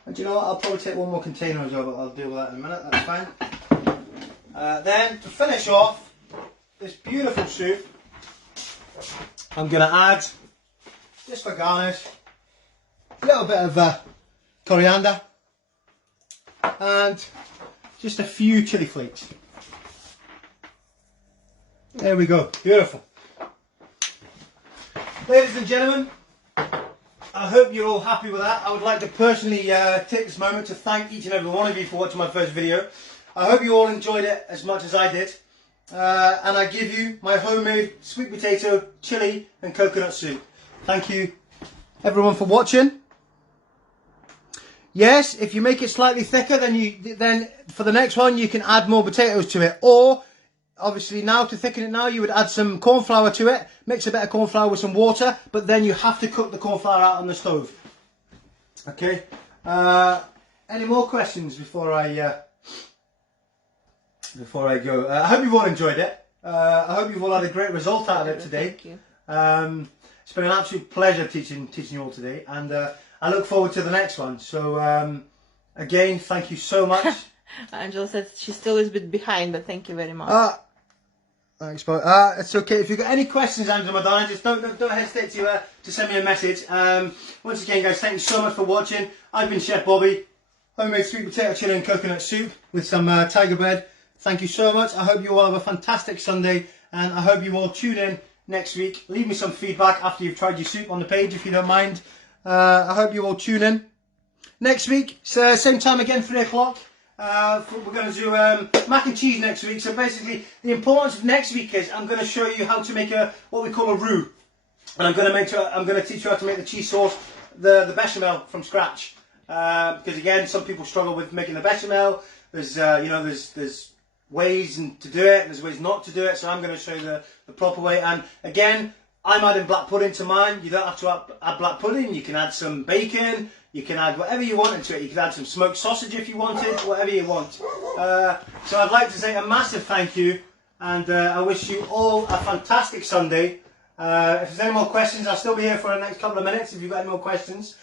And you know what, I'll probably take one more container as well, but I'll deal with that in a minute, that's fine. Then, to finish off this beautiful soup, I'm going to add, just for garnish, a little bit of coriander and just a few chili flakes. There we go, beautiful. Ladies and gentlemen, I hope you're all happy with that. I would like to personally take this moment to thank each and every one of you for watching my first video. I hope you all enjoyed it as much as I did. And I give you my homemade sweet potato, chili and coconut soup. Thank you everyone for watching. yes, if you make it slightly thicker, then for the next one you can add more potatoes to it. Or obviously now to thicken it now, you would add some corn flour to it. Mix a bit of corn flour with some water, but then you have to cook the corn flour out on the stove. Okay. Any more questions before I go? I hope you've all enjoyed it. I hope you've all had a great result out of it today. Thank you. It's been an absolute pleasure teaching you all today, and I look forward to the next one. So again, thank you so much. Angela said she still is a bit behind, but thank you very much. Thanks, but it's okay. If you've got any questions, Angela Madonna, just don't hesitate to send me a message. Once again, guys, thank you so much for watching. I've been Chef Bobby. Homemade sweet potato chili and coconut soup with some tiger bread. Thank you so much. I hope you all have a fantastic Sunday, and I hope you all tune in next week. Leave me some feedback after you've tried your soup on the page, if you don't mind. I hope you all tune in next week. So same time again, 3 o'clock. We're going to do mac and cheese next week. So basically, the importance of next week is I'm going to show you how to make what we call a roux, and I'm going to teach you how to make the cheese sauce, the bechamel from scratch. Because again, some people struggle with making the bechamel. There's there's ways to do it. There's ways not to do it. So I'm going to show you the proper way. And again, I'm adding black pudding to mine. You don't have to add black pudding. You can add some bacon. You can add whatever you want into it. You can add some smoked sausage if you wanted. Whatever you want. So I'd like to say a massive thank you, and I wish you all a fantastic Sunday. If there's any more questions, I'll still be here for the next couple of minutes. If you've got any more questions.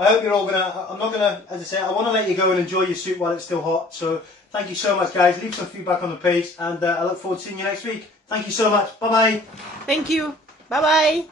I hope you're all as I say, I want to let you go and enjoy your soup while it's still hot. So thank you so much, guys. Leave some feedback on the page, and I look forward to seeing you next week. Thank you so much. Bye-bye. Thank you. Bye-bye.